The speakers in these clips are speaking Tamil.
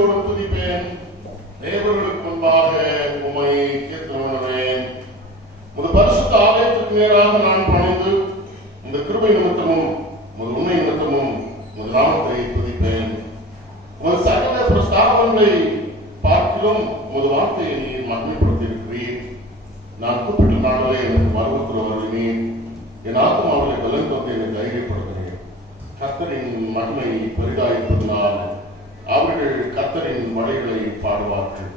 நன்றியோடு துதிப்பேன். தேவர்களுக்கு முன்பாக உம்மை கீர்த்தனப்படுவேன். உமது பரிசுத்த ஆலயத்திற்கு நேராக நான் பணிந்து இந்த கிருபை நிமித்தமும் உமது உண்மை நிமித்தமும் உமது நாமத்தை துதிப்பேன். உமது சகல பிரஸ்தாபங்களை பார்க்கிலும் உமது வார்த்தையை நீர் மகிமைப்படுத்தியிருக்கிறீர். நான் கூப்பிட்ட நாளிலே எனக்கு மறுபுத்திர வருகிறேன். என் ஆத்மாவிலே பலன் தந்து என்னை தைரியப்படுத்துகிறேன். கர்த்தரின் மகிமை பெரிதாயிருப்பதனால் அவர்கள் கர்த்தரின் மழைகளை பாடுவார்கள்.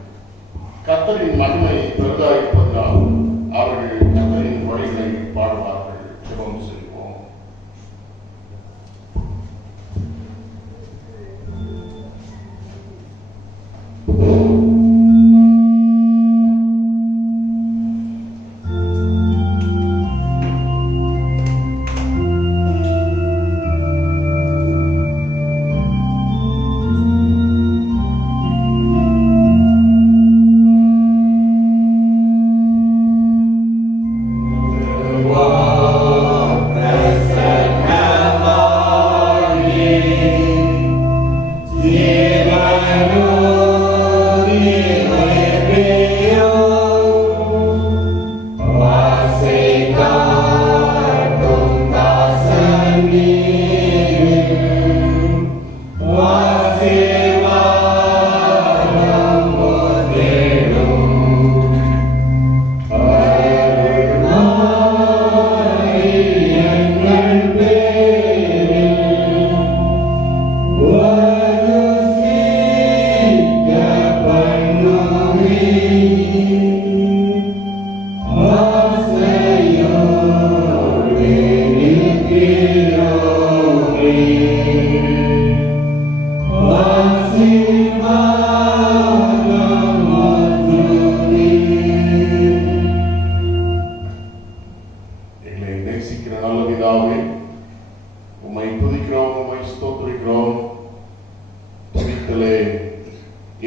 கர்த்தரின் மகிமை பெரிதாயிருப்பதனால் அவர்கள் கர்த்தரின் மழைகளை பாடுவார்கள். ஜெபம் செய்வோம்.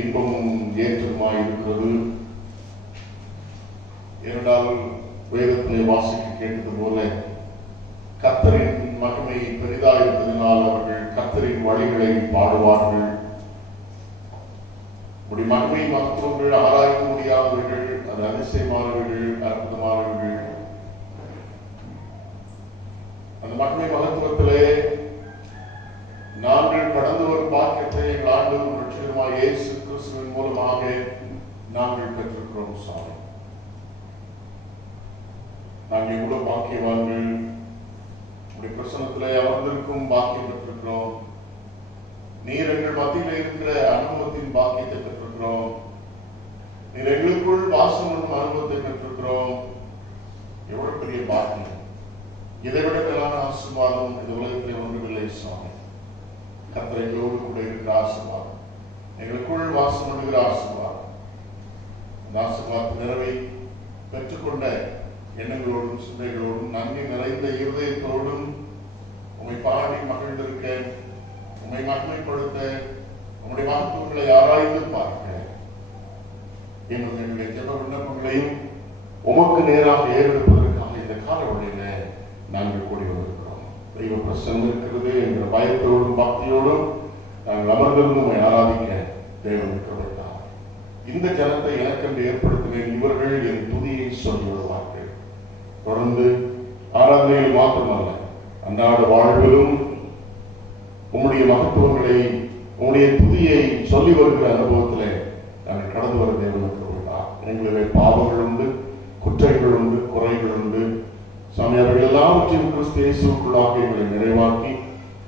இன்பமும் ஏற்றமாய் இருக்கிறது. இரண்டால் வேதத்திலே வாசிக்க கேட்டது போல கர்த்தரின் மகிமை பெரிதாயிருப்பதனால் அவர்கள் கர்த்தரின் வழிகளை பாடுவார்கள். மகிமை மகத்துவங்கள் ஆராய்க்க முடியாதவர்கள், அது அதிசயமானவர்கள், அற்புதமானவர்கள். அந்த மகிமை மகத்துவத்திலே நாங்கள் கடந்து வரும் பாக்கியத்தை எங்கள் ஆண்டவரும் ரட்சகருமாகிய இயேசு கிறிஸ்துவின் மூலமாக நாங்கள் பெற்றிருக்கிறோம். சாமி, நாங்கள் இவ்வளவு பாக்கியவான்கள். உடைய பிரசனத்திலே அமர்ந்திருக்கும் பாக்கியம் பெற்றிருக்கிறோம். நீர் எங்கள் மத்தியில் இருக்கிற அனுபவத்தின் பாக்கியத்தை பெற்றிருக்கிறோம். நீர் எங்களுக்குள் வாசம் பண்ணும் அனுபவத்தை பெற்றிருக்கிறோம். எவ்வளவு பெரிய பாக்கியம்! இதைவிட மேலான ஆசீர்வாதம் இந்த உலகத்திலே ஒன்றுமில்லை. சுவாமி, கர்த்தர் எங்களோடு கூட இருக்கிற ஆசீர்வாதம், எங்களுக்குள் வாசம் பண்ணுகிற ஆசீர்வாதம், அந்த ஆசீர்வாதத்தின் நிறைவை பெற்றுக்கொண்ட எண்ணங்களோடும் சிந்தைகளோடும் நன்மை நிறைந்த இருதயத்தோடும் உம்மை பாடி மகிழ்ந்திருக்க, உம்மை மகிமைப்படுத்த, உம்முடைய மகத்துவங்களை ஆராய்ந்து பார்க்க எங்களுடைய ஜெப விண்ணப்பங்களையும் உமக்கு நேராக ஏறெடுப்பதற்காக இந்த கால வழியில நாங்கள் கூடி வந்திருக்கிறோம். தெய்வ பிரசன்னம் இருக்கிறது என்ற பயத்தோடும் பக்தியோடும் நாங்கள் அமர்ந்திருந்து உம்மை ஆராதிக்க தேவனுக்கு வைத்தார். இந்த ஜனத்தை எனக்கென்று ஏற்படுத்தினேன், இவர்கள் என் துதியை சொல்லி வருவார்கள். தொடர்ந்து ஆராதனையில் மாத்திரமல்ல, அன்றாட வாழ்விலும் உம்முடைய மகத்துவங்களை, உம்முடைய துதியை சொல்லி வருகிற அனுபவத்திலே நாங்கள் கடந்து வர தேவனுக்கு உள்ளார். எங்களிலே பாவங்கள் உண்டு, குற்றங்கள் உண்டு, குறைகள் உண்டு. சாமி, அவர்கள் எல்லாவற்றையும் கிறிஸ்து இயேசுவுக்குள்ளாக எங்களை நிறைவாக்கி,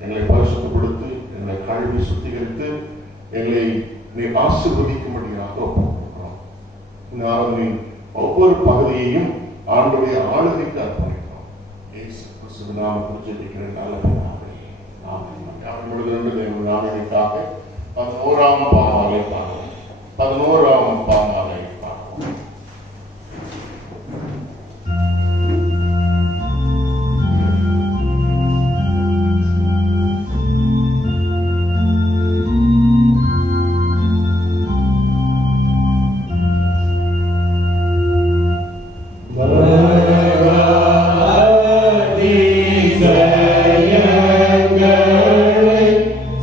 எங்களை பரிசுத்தப்படுத்தி, எங்களை கழுவி சுத்திகரித்து, எங்களை நீ ஆசீர்வதிக்கும்படியாக ஒப்புக்கொள்கிறோம். இந்த ஆராதனையின் ஒவ்வொரு பகுதியையும் ஆண்டுடைய ஆளுகைக்கு அர்ப்பணிக்கிறோம். இயேசு கிறிஸ்துவின் நாமத்தில் ஜெபிக்கிறேன். நல்ல பிதாவே, ஆமென். தேவனுடைய நாமத்திற்காக 11ஆம் பாமாலை பார்ப்போம். 11ஆம் பாமாலை பார்ப்போம்.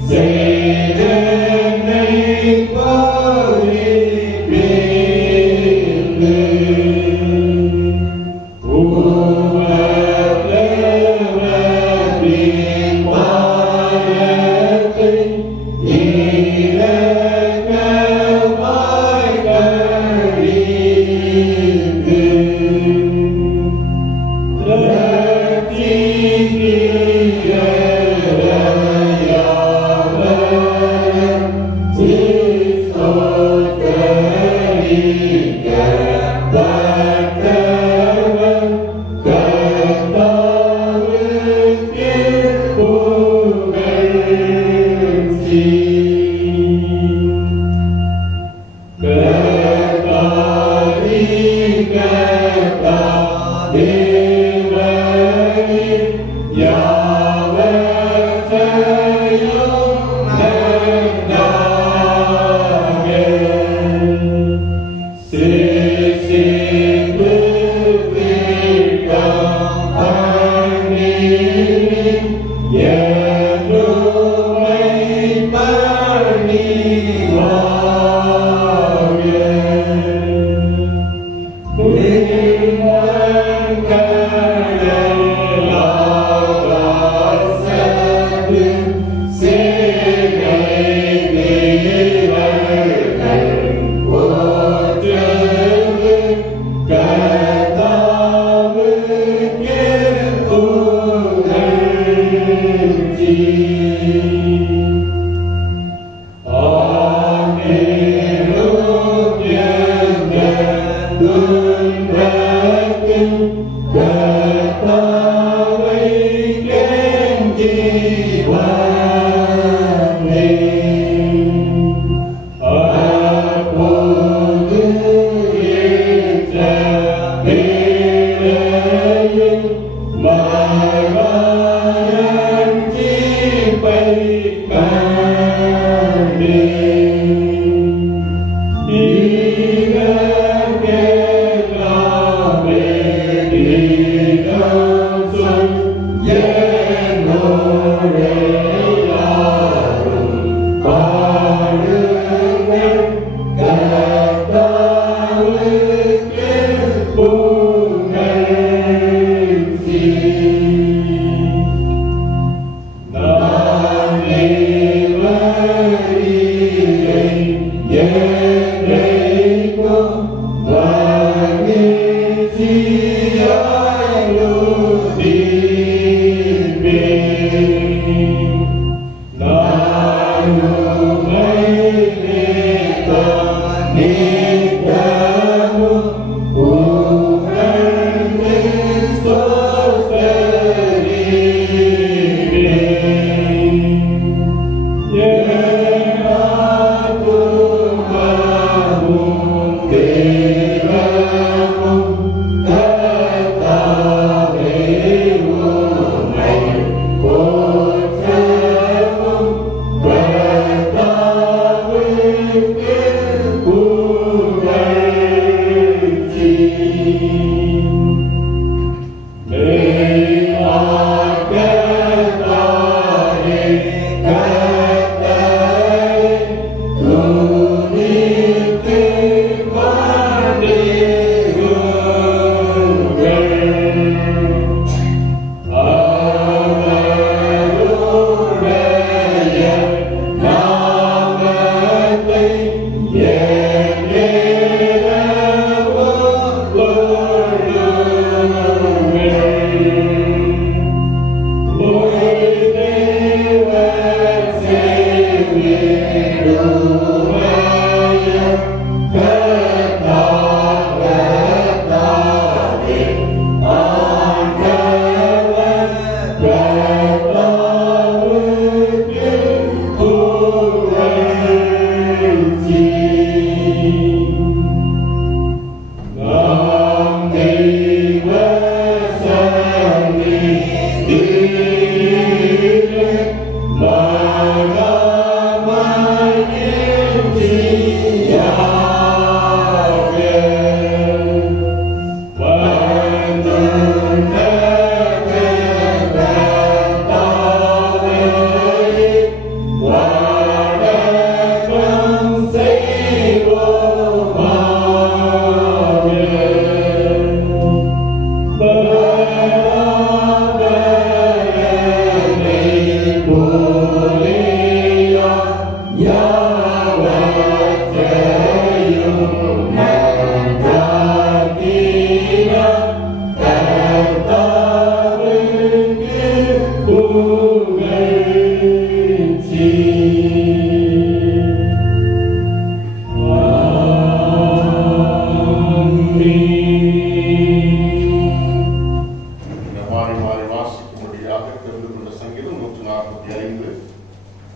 Say the name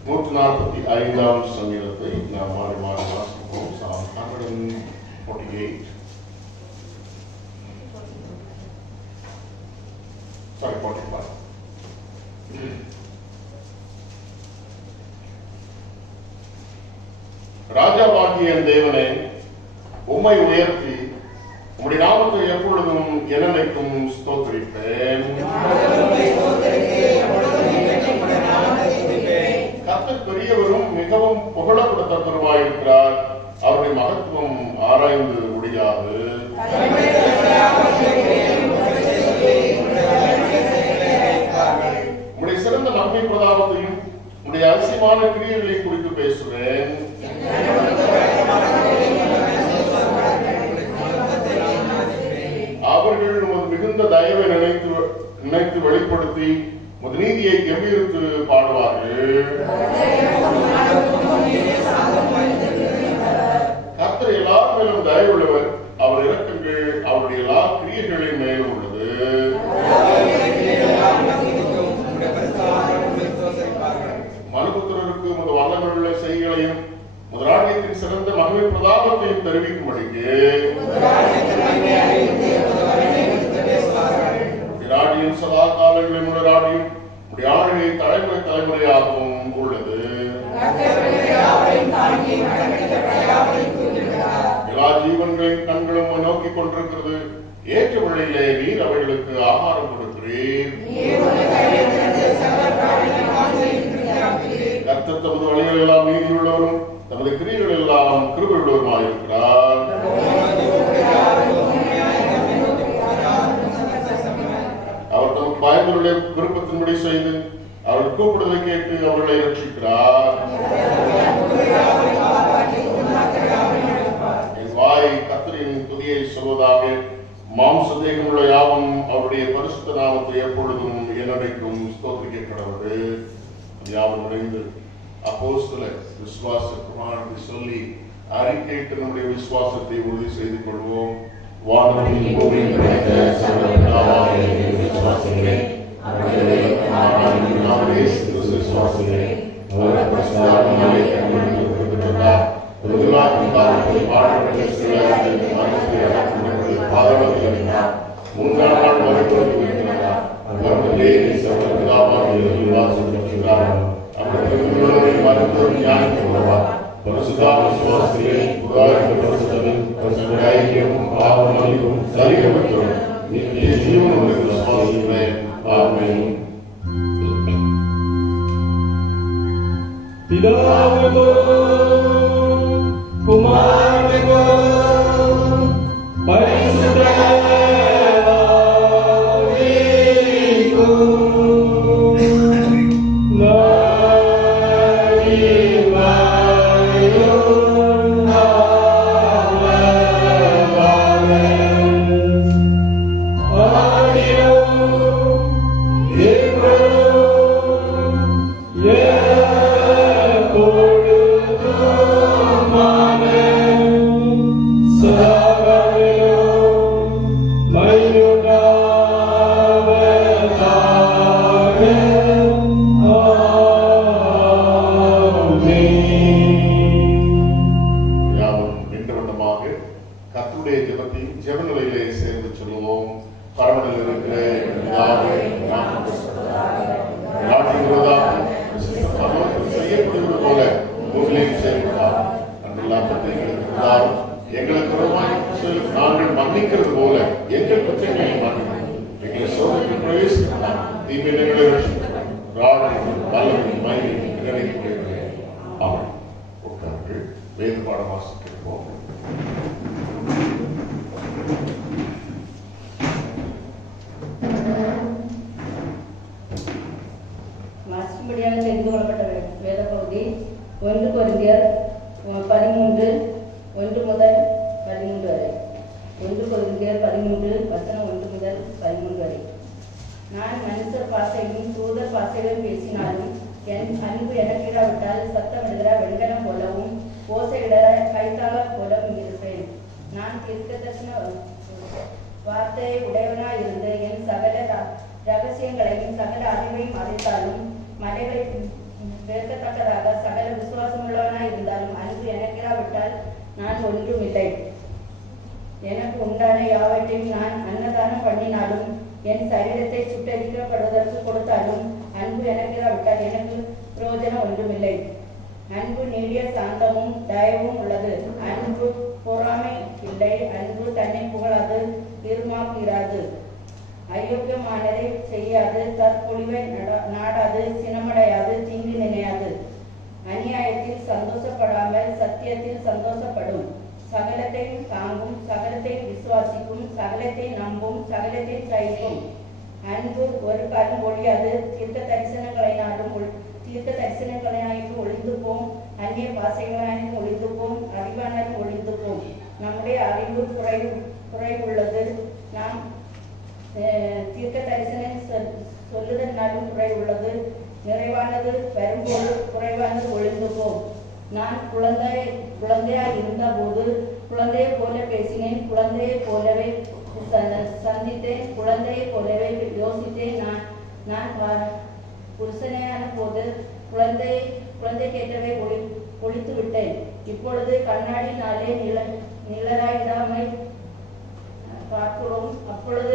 145ஆம் சங்கீதத்தை நாம் மாறி மாறி வாசிப்போம். Psalm 148. Sorry, 45. ராஜாவாகிய என் தேவனே, உம்மை உயர்த்தி உம்முடைய நாமத்தை எப்பொழுதும் என்னைக்கும் ஸ்தோத்திரிப்பேன். கர்த்தர் பெரியவரும் மிகவும் புகழப்படத்தக்கவருமாயிருக்கிறார். அவருடைய மகத்துவம் ஆராய்ந்து முடியாது. உம்முடைய சிறந்த நன்மை பிரதாபத்தையும் உம்முடைய அதிசயமான கிரியைகளை குறித்து பேசுவேன். அவர்கள் உமது மிகுந்த தயவை நினைத்து வெளிப்படுத்தி உமது நீதியை கம்பீரித்து பாடுவார்கள். கர்த்தர் எல்லார் மேலும் தயவுள்ளவர். அவர் இரக்கங்கள் அவருடைய எல்லா கிரியைகளின் மேலும் உள்ளது. மனுபுத்திரருக்கு உமது வல்லமையுள்ள செய்திகளையும் முதலாளியத்தின் சிறந்த மகிமை பிரதாபத்தையும் தெரிவிக்கும்படிக்கு ராடியும் சதா காலங்களில் உள்ள ராடியும் ஆளுகை தலைமுறை தலைமுறையாகவும் உள்ளது. எல்லா ஜீவன்களின் கண்களும் நோக்கிக் கொண்டிருக்கிறது. ஏற்ற வழியிலே நீர் அவைகளுக்கு ஆகாரம் கொடுக்கிறீர். கர்த்தர் தமது வழிகள் எல்லாம் நீதியுள்ளவரும் தமது கிரியைகள் எல்லாம் கிருபையுள்ளவருமாயிருக்கிறார். அவர் தமக்கு பயந்துள்ள விருப்பத்தின்படி செய்து அவர்கள் கூப்பிடுவதை கேட்டு அவர்களை ரட்சிக்கிறார். என் வாய் கர்த்தரின் துதியை சொல்வதாக. மாம்சதேகமுள்ள யாவும் அவருடைய பரிசுத்த நாமத்தை எப்பொழுதும் என்னைக்கும் ஸ்தோத்திரிக்க கடவுது. யாவும் அடைந்து அப்போஸ்தலர் விசுவாச பிரமாணத்தை சொல்லி அறிக்கையிட்டு நம்முடைய விசுவாசத்தை உறுதி செய்து கொள்வோம். வானத்தில் பூமியில் படைத்த சகல பிதாவாகிய விசுவாசிக்கிறேன். விசுவாசிக்கிறேன். அவர் பரிசுத்தமானவராய் கண்டுபிடிக்கப்பட்டார். பொதுவாக காலத்தில் பாடப்பட்ட பாதவத்தில் அறிந்தார். 3ஆம் நாள் மறுபடியும் இருக்கிறார். அவர்களே சகல பிதாவாகிய விசுவாசிக்கிறார். அவர்கள் மருத்துவம் ஞானத்தை உணவார். பரிசுத்தான விசுவாசிக்கிறேன். ஐக்கியமும் பாவம் மன்னிப்பும் சரீரமற்றும் நித்திய ஜீவனும் விசுவாசிக்கிறேன். ஆமென். பிதாவுக்கோ குமாரனுக்கோ பரிசுத்த நாங்கள் மன்னிக்கிறது போல எங்கள் பிரச்சனைகளை மன்னிக்கிறோம். எங்களை சோதனையில் பிரவேசிக்கலாம். தீமைகளை ரட்சிக்கிறோம். ராஜ்யம் வல்லமை மகிமை நினைக்கிறேன். ஆமென். உட்கார்ந்து வேத பாடம் வாசிக்கிறோம். வாசிக்கும்படியாக தெரிந்து கொள்ளப்பட்ட வேத பகுதி 1 கொரிந்தியர் 13 1 முதல் 13 வரை. 1 கொரிந்தியர் 13 வசனம் 1 முதல் 13 வரை. நான் மனுஷர் பாசையும் தூதர் பாசையிலும் பேசினாலும் என் அன்பு எனக்கிடாவிட்டால் சத்தமிடுகிற வெண்கலம் போலவும் ஓசையிடற கைத்தாளர் போலவும் இருப்பேன். நான் தீர்க்கதரிசன வார்த்தையை உடையவனாய் இருந்து என் சகல ரகசியங்களையும் சகல அறிவையும் அறிந்தாலும் கேட்கத்தக்கதாக சகல விசுவாசமுள்ளவனாய் இருந்தாலும் அன்பு எனக்கிராவிட்டால் நான் ஒன்றுமில்லை. எனக்கு உண்டான யாவற்றையும் நான் அன்னதானம் பண்ணினாலும் என் சரீரத்தை சுட்டரிக்கப்படுவதற்கு கொடுத்தாலும் அன்பு எனக்கிராவிட்டால் எனக்கு பிரயோஜனம் ஒன்றுமில்லை. அன்பு நீடிய சாந்தமும் தயவும் உள்ளது. அன்பு பொறாமை இல்லை. அன்பு தன்னை புகழாது, இருமாப்பிராது, அயோக்கியமானதை செய்யாது, தற்பொழிவை நாடாது, சினமடையாது, தீங்கு நினையாது. அநியாயத்தில் சந்தோஷப்படாமல் சத்தியத்தில் சந்தோஷப்படும். சகலத்தையும் தாங்கும், சகலத்தையும் விசுவாசிக்கும், சகலத்தை நம்பும், சகலத்தை சகிக்கும். அன்பு ஒரு காலம் ஒழியாது. தீர்க்க தரிசனங்களாயும் ஒளிந்து போம், அந்நிய பாசைகளாயும் ஒளிந்து போம், அறிவானாலும் ஒளிந்து போம். நம்முடைய அறிவு குறைவுள்ளது. நாம் தீர்க்க தரிசனம் சொல்லுதனாலும் குறைவுள்ளது. நிறைவானது பெரும்போது குறைவானது ஒளிந்து போம். நான் குழந்தையாய் இருந்தபோது குழந்தையை போல பேசினேன், குழந்தையை போலவே சந்தித்தேன், குழந்தையை போலவே யோசித்தேன். நான் புருஷனையான போது குழந்தை கேட்டவை ஒழித்து விட்டேன். இப்பொழுது கண்ணாடினாலே நிழலாயிடாமை பார்க்கிறோம், அப்பொழுது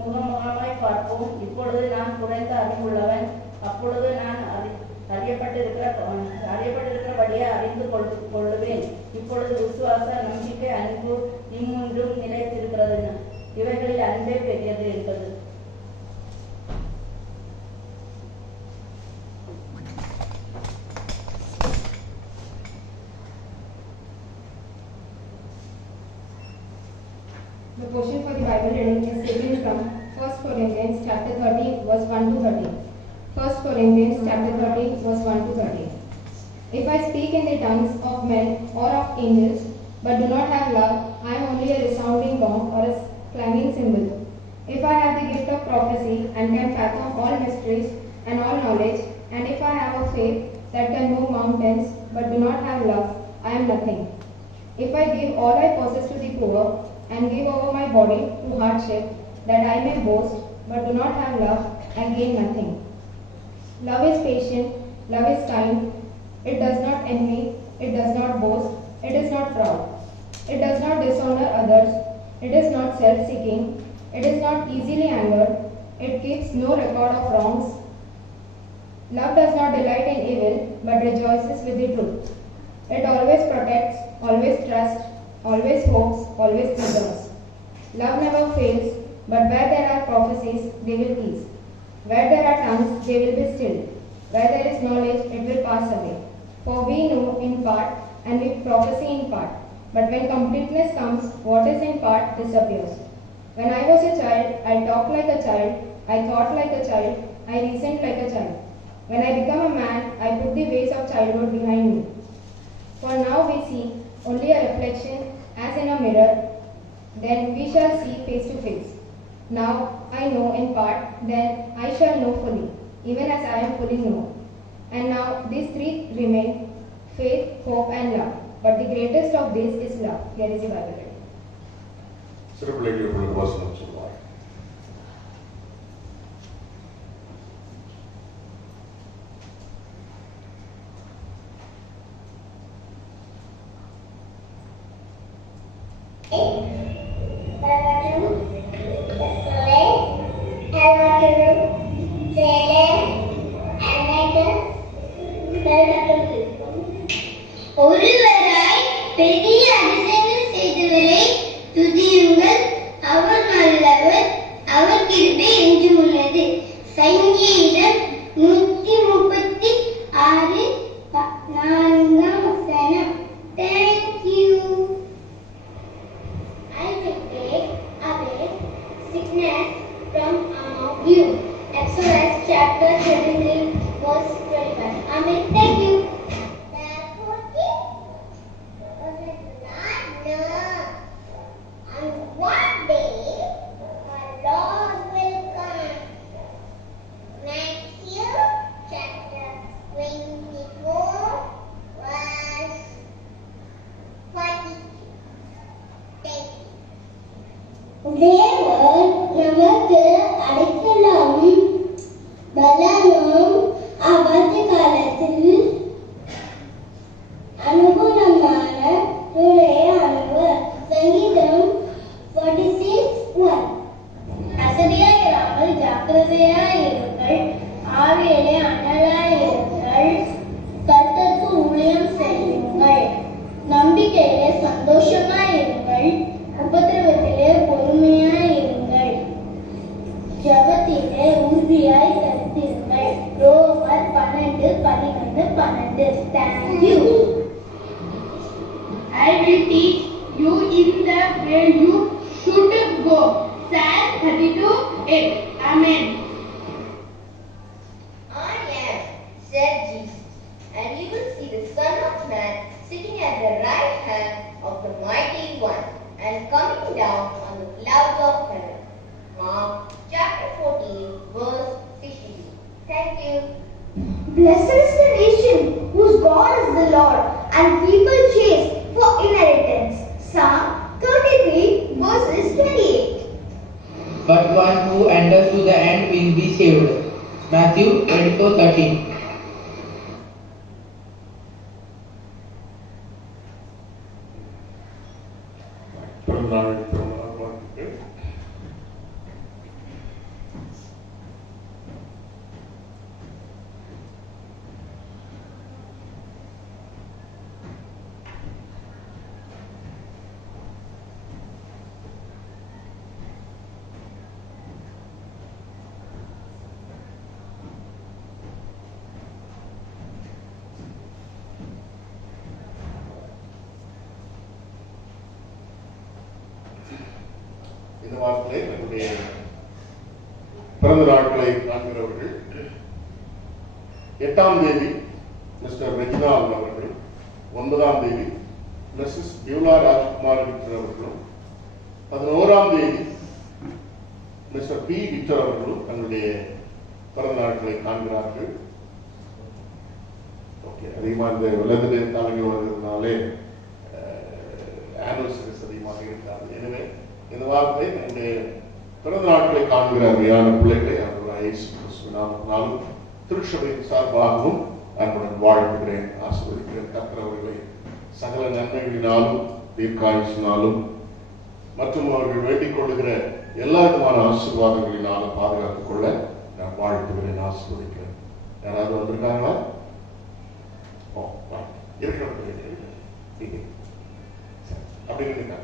முகமுகமாய் பார்ப்போம். இப்பொழுது நான் குறைந்த அறிவுள்ளவன், அப்பொழுது நான் அறியப்பட்டிருக்கிறபடியே அறிந்து கொள்ளுவேன். இப்பொழுது விசுவாச, நம்பிக்கை, அன்பு இம்மூன்றும் நிலைத்திருக்கிறது. இவைகளில் அன்பே பெரியது என்பது. The portion for the Bible reading is taken from 1 Corinthians chapter 13 verse 1 to 13. 1 Corinthians chapter 13 verse 1 to 13. If I speak in the tongues of men or of angels, but do not have love, I am only a resounding gong or a clanging cymbal. If I have the gift of prophecy and can fathom all mysteries and all knowledge, and if I have a faith that can move mountains, but do not have love, I am nothing. If I give all I possess to the poor, and give over my body to hardship, that I may boast, but do not have love, I gain nothing. Love is patient, love is kind, it does not envy, it does not boast, it is not proud, it does not dishonor others, it is not self-seeking, it is not easily angered, it keeps no record of wrongs. Love does not delight in evil, but rejoices with the truth. It always protects, always trusts, always hopes, always preserves. Love never fails, but where there are prophecies, they will cease. Where there are tongues, they will be stilled. Where there is knowledge, it will pass away. For we know in part, and we prophesy in part. But when completeness comes, what is in part disappears. When I was a child, I talked like a child, I thought like a child, I reasoned like a child. When I become a man, I put the ways of childhood behind me. For now we see only a reflection as in a mirror, then we shall see face to face. Now I know in part, then I shall know fully, even as I am fully known. And now these three remain, faith, hope and love. But the greatest of these is love. Here is the Bible reading. சிறுபிள்ளைகளுக்கு வசனம் சொல்வார். ஒருவராய் பெரிய அதிசயங்கள் செய்தவரை துதியுங்கள், அவர் நல்லவர், அவர் கிருபை என்றும் உள்ளது. சங்கீதம் 136 4ஆம் வசனம். Thank you. I will take away sickness from among you. Exodus chapter 17 verse 21. Amen. Thank you. தேவன் நமக்கு அடைக்கலமும் பலனும் ஆபத்து காலத்தில் ஜெபத்திலே உறுதியாய் கருத்திருங்கள். ரோமர் 12:11-12. Thank you. I will teach you in the way you should go. Psalm 32:8. Amen. I am, said Jesus, and you will see the Son of Man sitting at the right hand of the Mighty One and coming down on the clouds of heaven. Mark chapter 14, verse 62. Thank you. Blessed is the nation whose God is the Lord, and people chase for inheritance. Psalm 33, verses 28. But one who enters to the end will be saved. Matthew 24:13. பிறந்தநாள் வாழ்த்துக்கு. இந்த வாரத்திலே நம்முடைய பிறந்த நாட்களை காண்கிறவர்கள் 8ஆம் தேதி மிஸ்டர் ரெஜினால் அவர்கள், 9ஆம் தேதி மிஸ்ஸஸ் பியூலா ராஜ்குமார் விக்டர் அவர்களும், 11ஆம் தேதி மிஸ்டர் பி விக்டர் அவர்களும் தங்களுடைய பிறந்த நாட்களை காண்கிறார்கள். ஓகே, அதிகமாக இந்த விலங்கு காலங்கள் வருகிறதுனாலே ஆனிவர்சரிஸ் அதிகமாக இருக்காது. எனவே இந்த வாரத்தை நம்முடைய பிறந்த நாட்களை காண்கிற அருமையான பிள்ளைகளை அவர்கள் இயேசு கிறிஸ்துவின் நாமத்தினாலும் திருச்சபையின் சார்பாகவும் அன்புடன் வாழ்த்துகிறேன், ஆசீர்வதிக்கிறேன். கர்த்தர் அவர்களை சகல நன்மைகளினாலும் தீர்க்காயுசினாலும் மற்றும் அவர்கள் வேண்டிக் கொள்ளுகிற எல்லா விதமான ஆசீர்வாதங்களினாலும் பாதுகாத்துக் கொள்ள நான் வாழ்த்துகிறேன், ஆசீர்வதிக்கிறேன். யாராவது வந்திருக்காங்களா? இருக்கிற அப்படின்னு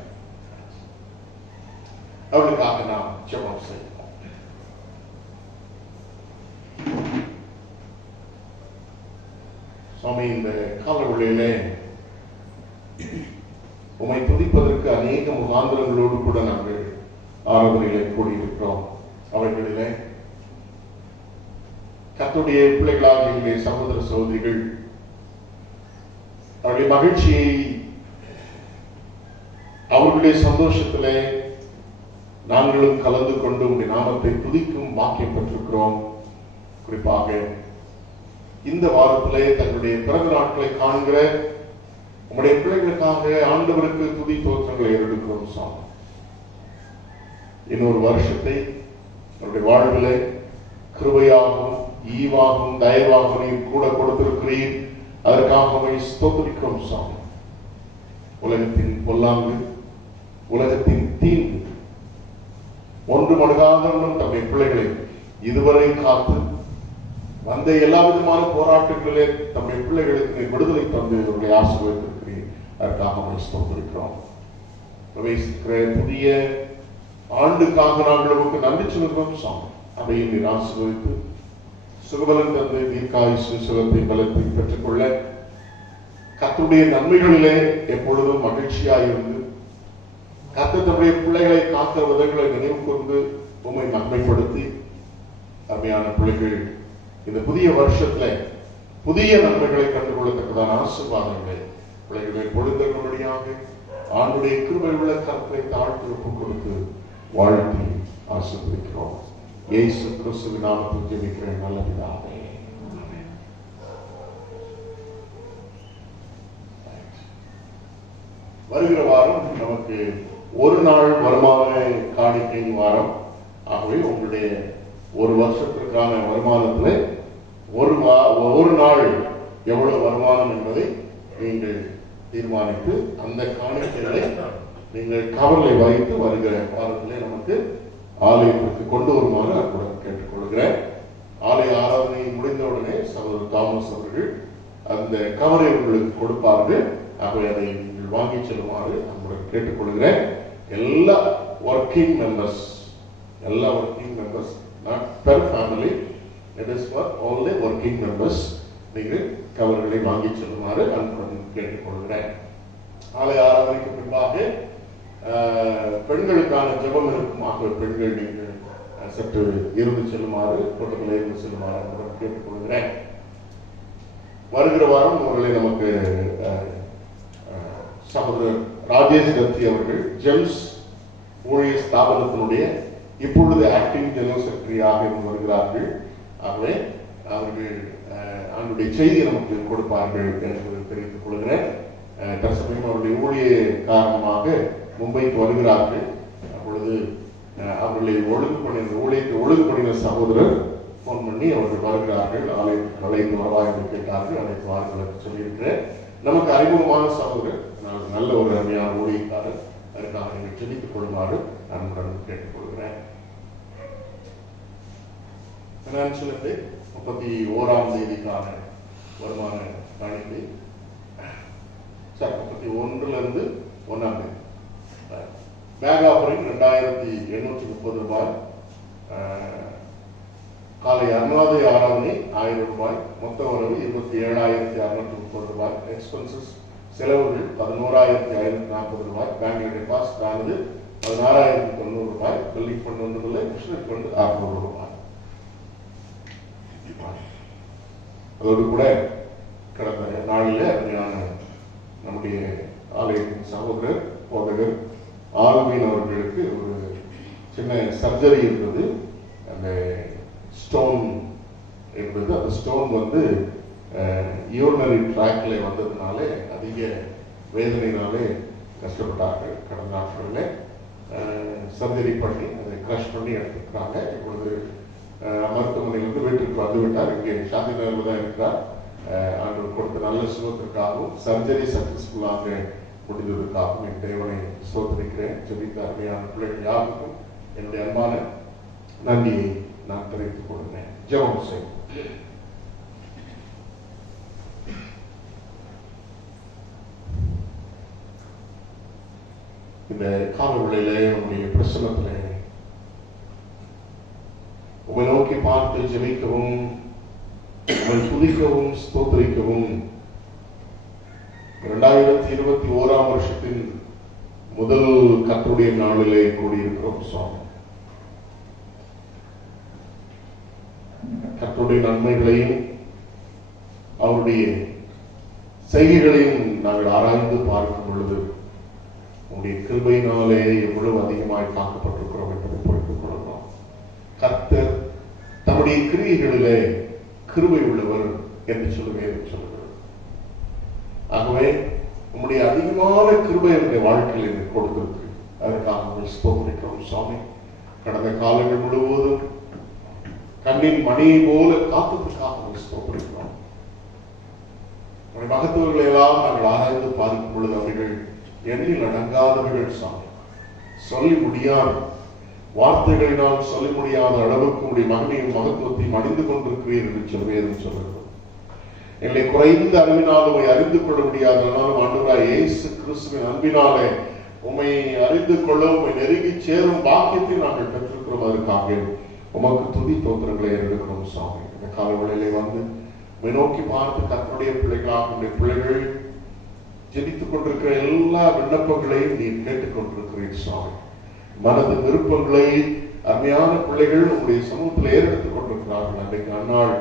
அவர்களுக்காக நாம் ஜெபம் செய்வோம். சுவாமி, இந்த காலவெளியிலே உம்மை துதிப்பதற்கு அநேக முகாந்திரங்களோடு கூட நாங்கள் ஆராதனையிலே கூடியிருக்கிறோம். அவைகளிலே கர்த்தருடைய பிள்ளைகளாக எங்களுடைய சகோதர சகோதரிகள் அவருடைய மகிழ்ச்சியை, அவர்களுடைய சந்தோஷத்திலே நாங்களும் கலந்து கொண்டு உங்களுடைய நாமத்தை துதிக்கும் வாக்கியம் பெற்றிருக்கிறோம். குறிப்பாக இந்த வாரத்திலே தங்களுடைய பிறந்த நாட்களை காண்கிற உங்களுடைய பிள்ளைகளுக்காக ஆண்டவருக்கு துதி தோற்றங்களை ஏறெடுக்கிறோம். சாமி, இன்னொரு வருஷத்தை அவருடைய வாழ்விலே கிருபையாகவும் ஈவாகவும் தயவாகவும் நீர் கூட கொடுத்திருக்கிறீர். அதற்காக ஸ்தோத்திரிக்கிறோம் சாமி. உலகத்தின் பொல்லாங்கு, உலகத்தின் தீங்கு ஒன்று மடுகாதவர்களும் தம்முடைய பிள்ளைகளை இதுவரை காத்து வந்த எல்லா விதமான போராட்டங்களிலே தம்முடைய பிள்ளைகளுக்கு விடுதலை தந்து அவர்களை ஆசீர்வதித்திருக்கிறீர். அதற்காக ஸ்தோத்திரிக்கிறோம். பிரவேசிக்கிற புதிய ஆண்டுக்காக நாங்கள் உங்களுக்கு நன்றி சொல்கிறோம் சாமி. அதையும் நீர் ஆசீர்வதித்து சுகபலன் தந்து தீர்க்காயுசு சுகத்தை பலத்தை பெற்றுக்கொள்ள கர்த்தருடைய நன்மைகளிலே எப்பொழுதும் மகிழ்ச்சியாயிருந்து கர்த்தர் தம்முடைய பிள்ளைகளை காக்கிற விதங்களை நினைவு கூர்ந்து உம்மை நன்மைப்படுத்தி அருமையான பிள்ளைகள் இந்த புதிய வருஷத்துல புதிய நன்மைகளை கண்டுகொள்ளத்தக்கதான ஆசீர்வாதங்களை பிள்ளைகளை பொழுதும்படியாக ஆண்டுடைய கிருபை உள்ள கர்த்தரை தாழ்த்தி ஒப்புக் கொடுத்து வாழ்த்தி ஆசீர்வதிக்கிறோம். இயேசு கிறிஸ்துவின் நாமத்தில் ஜெபிக்கிறேன் நல்ல பிதாவே. வருகிற வாரம் நமக்கு ஒரு நாள் வருமான காணிக்கை வாரம். ஆகவே உங்களுடைய ஒரு வருஷத்திற்கான வருமானத்தில் ஒரு நாள் எவ்வளவு வருமானம் என்பதை நீங்கள் தீர்மானித்து அந்த காணிக்கைகளை நீங்கள் கவரில் வைத்து வருகிற வாரத்திலே நமக்கு ஆலயத்திற்கு கொண்டு வருமாறு அன்புடன் கேட்டுக்கொள்கிறேன். ஆலய ஆராதனை முடிந்தவுடனே சகோதரர் தாமஸ் அவர்கள் அந்த கவரை உங்களுக்கு கொடுப்பார்கள். ஆகவே அதை நீங்கள் வாங்கி செல்லுமாறு அன்புடன் கேட்டுக்கொள்கிறேன். எல்லா working members not per family, it is for all the working members. நீங்கள் கவர்களை வாங்கி செல்லுமாறு அன்புடன் கேட்டுக்கொள்கிறேன். ஆலய ஆராதனைக்கு பின்பாக பெண்களுக்கான ஜெபம் இருக்குமாக பெண்கள் நீங்கள் சற்று இருந்து செல்லுமாறு, கூட்டத்தில் இருந்து செல்லுமாறு அன்புடன் கேட்டுக்கொள்கிறேன். வருகிற வாரம் அவர்களை நமக்கு சகோதரர் ராஜேஷ் தத்தி அவர்கள் ஜெம்ஸ் ஊழிய ஸ்தாபனத்தினுடைய இப்பொழுது ஆக்டிங் ஜெனரல் செக்ரட்டரியாக இருந்து வருகிறார்கள். ஆகவே அவர்கள் அவருடைய செய்தி நமக்கு கொடுப்பார்கள் என்று தெரிவித்துக் கொள்கிறேன். தற்சமயம் அவருடைய ஊழிய காரணமாக மும்பைக்கு வருகிறார்கள். அப்பொழுது அவர்களை ஊழியத்தை ஒழுங்கு பண்ணின சகோதரர் போன் பண்ணி அவர்கள் வருகிறார்கள். ஆலயத்துக்கு அழைத்து வரவா என்று கேட்டார்கள். அழைத்து வாருங்கள் என்று சொல்லியிருக்கிறேன். நமக்கு அறிமுகமான சகோதரர், நல்ல ஒரு அருமையான ஊழியக்காரர். அதற்காக நீங்கள் ஜெபித்துக் கொள்ளுமாறு அன்புடன் கேட்டுக்கொள்கிறேன். பினான்சியல் 31ஆம் தேதிக்கான வருமான காணிக்கை 31 1ஆம் தேதி பேக் ஆஃபரிங் 2830 ரூபாய். காலை அருணாதய ஆராதனை 1000 ரூபாய். மொத்த வரவு 27,630 ரூபாய். எக்ஸ்பென்சஸ் செலவுகள் 11,540 ரூபாய். பேங்க் டெபாசிட் ஆனது 16,090 ரூபாய். பில்லிங் ஃபண்ட் ஒன்றுமில்லை, மிஷனரி ஃபண்ட் 600 ரூபாய். அதோடு கூட கடந்த நாளில் அருமையான நம்முடைய ஆலயத்தின் சகோதரர் போதகர் ஆல்வீன் அவர்களுக்கு ஒரு சின்ன சர்ஜரி இருந்தது. அந்த ஸ்டோன் இருந்தது. அந்த ஸ்டோன் யூரினரி ட்ராக்ல வந்ததுனாலே அதிக வேதனையினாலே கஷ்டப்பட்டார்கள். கடந்த நாட்களில் சர்ஜரி பண்ணி அதை கிரஷ் பண்ணி எடுத்துக்கிறாங்க. இப்பொழுது மருத்துவமனையிலிருந்து வீட்டுக்கு வந்துவிட்டார். இங்கே சாந்தி நகரில் தான் இருக்கிறார். ஆண்டவர் கொடுத்த நல்ல சுகத்திற்காகவும் சர்ஜரி சக்சஸ்ஃபுல்லாக முடிந்ததற்காகவும் என் தேவனை சோதரிக்கிறேன். ஜெபித்த அருமையான பிள்ளைகள் யாருக்கும் என்னுடைய அன்பான நன்றியை நான் தெரிவித்துக் கொள்கிறேன். ஜெபம் செய்வோம். இந்த காலவெளியிலே உங்களுடைய பிரசன்னத்திலே உங்களை நோக்கி பார்த்து ஜெபிக்கவும், உங்களை துதிக்கவும், ஸ்தோத்திரிக்கவும் 2021ஆம் வருஷத்தின் முதல் கர்த்தருடைய நாளிலே கூடியிருக்கிறோம் சுவாமி. கர்த்தருடைய நன்மைகளையும் அவருடைய செய்கைகளையும் நாங்கள் ஆராய்ந்து பார்க்கும் பொழுது உங்களுடைய கிருபையினாலே எவ்வளவு அதிகமாய் காக்கப்பட்டிருக்கிறோம் என்பதை புரிந்து கொள்ளலாம். கர்த்தர் தம்முடைய கிரியைகளிலே கிருபை உள்ளவர் என்று சொல்லுகிறது. ஆகவே உங்களுடைய அதிகமான கிருபை என்னுடைய வாழ்க்கையில் எனக்கு கொடுத்திருக்கு. அதற்காக உங்கள் ஸ்தோத்திரிக்கிறோம் சுவாமி. கடந்த காலங்கள் முழுவதும் கண்ணின் மணியை போல காத்ததற்காக உங்கள் ஸ்தோத்திரிக்கிறோம். உங்களுடைய மகத்துவங்களை எல்லாம் நாங்கள் ஆராய்ந்து பார்க்கும் பொழுது அவர்கள் எண்ணில் அடங்காதவர்கள் சாமி. சொல்லி முடியாத வார்த்தைகளினால் சொல்ல முடியாத அளவுக்கு உடைய மகனையும் மகத்துவத்தையும் அணிந்து கொண்டிருக்கிறீர் என்று சொல்லுகிறது. என்னை குறைந்த அறிவினால் உண்மை அறிந்து கொள்ள முடியாதனாலும் ஆண்டவராய் இயேசு கிறிஸ்துவின் அன்பினாலே உண்மை அறிந்து கொள்ள உண்மை நெருங்கி சேரும் பாக்கியத்தை நாங்கள் பெற்றிருக்கிறோம். அதற்காக உமக்கு துதி தோத்திரங்களை எடுக்கிறோம் சாமி. இந்த காலவெளியிலே வந்து உண்மை நோக்கி பார்த்து கர்த்தருடைய பிள்ளைகளாக உடைய பிள்ளைகள் ஜெபித்துக் கொண்டிருக்கிற எல்லா விண்ணப்பங்களையும் நீ கேட்டுக்கொண்டிருக்கிறீர் சுவாமி. மனது விருப்பங்களை அருமையான பிள்ளைகள் உங்களுடைய சமூகத்தில் ஏறெடுத்துக் கொண்டிருக்கிறார்கள். அன்றைக்கு அந்நாள்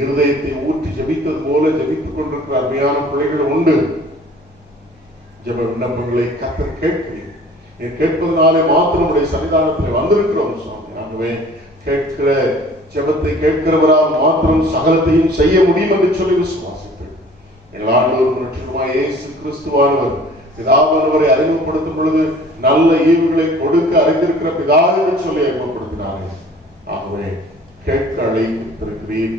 இருதயத்தை ஊற்றி ஜெபித்தது போல ஜெபித்துக் கொண்டிருக்கிற அருமையான பிள்ளைகள் உண்டு. ஜெப விண்ணப்பங்களை கர்த்தர் கேட்கிறீர். நீ கேட்பதனாலே மாத்திரம் உடைய சன்னிதானத்தில் வந்திருக்கிறோம் சுவாமி. ஆகவே கேட்கிற ஜெபத்தை கேட்கிறவரால் மாத்திரம் சகலத்தையும் செய்ய முடியும் என்று சொல்லி விசுவாசிப்பேன். எங்கள் இயேசு கிறிஸ்துவானவர் பிதாவானவரை அறிமுகப்படுத்தும் பொழுது நல்ல ஈவுகளை கொடுக்க அறிந்திருக்கிற பிதா என்று சொல்லி அறிமுகப்படுத்தினார்கள். ஆகவே கேட்க அழைத்திருக்கிறீர்.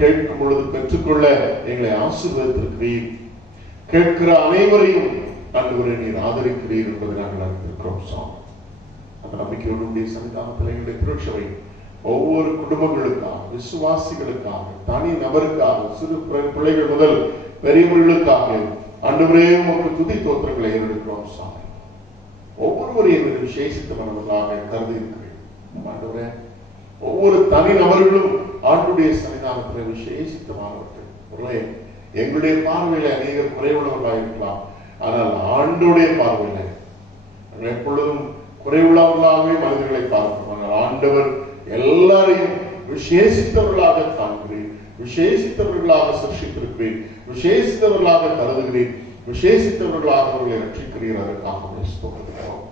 கேட்கும் பொழுது பெற்றுக்கொள்ள எங்களை ஆசீர்வதித்திருக்கிறீர். கேட்கிற அனைவரையும் ஆண்டவரை நீர் ஆதரிக்கிறீர் என்பதை நாங்கள் அறிந்திருக்கிறோம் சாமி. அந்த நம்பிக்கையோடு சன்னிதானத்தில் எங்களுடைய திருச்சபை ஒவ்வொரு குடும்பங்களுக்காக, விசுவாசிகளுக்காக, தனி நபருக்காக, சிறு பிள்ளைகள் முதல் பெரியவர்களுக்காக ஆண்டவரே உமக்கு துதி தோத்திரங்களை ஏறெடுக்கிறோம் சாமி. ஒவ்வொருவரையும் விசேஷித்த மனதாக கருதி இருக்கிறேன். ஆண்டவரே ஒவ்வொரு தனி நபர்களும் ஆண்டுடைய சன்னிதானத்தில் விசேஷித்தமானவர்கள். எங்களுடைய பார்வையில அநேகர் குறைவுள்ளவர்களாக இருக்கலாம், ஆனால் ஆண்டுடைய பார்வையில எப்பொழுதும் குறைவுள்ளவர்களாகவே மனிதர்களை பார்க்கிறோம். ஆனால் ஆண்டவர் எல்லாரையும் விசேஷித்தவர்களாக காண்கிறேன், விசேஷித்தவர்களாக சிருஷ்டித்திருக்கிறேன், விசேஷித்தவர்களாக கருதுகிறேன், விசேஷித்தவர்களாக அவர்களை ரட்சிக்கிறீர். அதற்காக ஸ்தோத்திரிக்கிறோம்.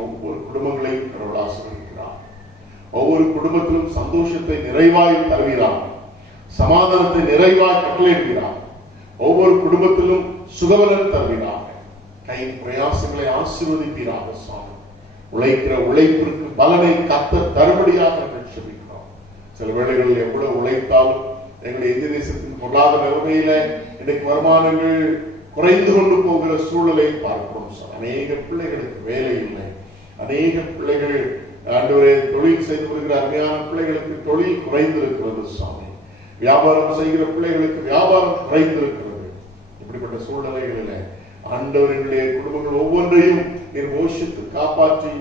ஒவ்வொரு குடும்பங்களையும் கடவுள் ஆசீர்வதிக்கிறார். ஒவ்வொரு குடும்பத்திலும் சந்தோஷத்தை நிறைவாய் தருகிறார், சமாதானத்தை நிறைவாய் கட்டளையிடுகிறார். ஒவ்வொரு குடும்பத்திலும் சுகபலன் தருகிறார். கை பிரயாசங்களை ஆசீர்வதிப்பீராக சுவாமி. உழைக்கிற உழைப்பிற்கு பலனை கர்த்தர் தரும்படியாக ஜெபிக்கிறோம். சில வேளைகளில் எவ்வளவு உழைத்தாலும் எங்களுடைய இந்திய தேசத்தின் பொருளாதார நிலைமையில இன்னைக்கு வருமானங்கள் குறைந்து கொண்டு போகிற சூழலை பார்க்கிறோம். அநேக பிள்ளைகளுக்கு வேலை இல்லை, அநேக பிள்ளைகள் ஆண்டவரே தொழில் செய்து வருகிற அருமையான பிள்ளைகளுக்கு தொழில் குறைந்திருக்கிறது சுவாமி. வியாபாரம் செய்கிற பிள்ளைகளுக்கு வியாபாரம் குறைந்திருக்கிறது. இப்படிப்பட்ட சூழ்நிலைகளில் ஆண்டவர்களுடைய குடும்பங்கள் ஒவ்வொன்றையும் நீர் போஷித்து காப்பாற்றி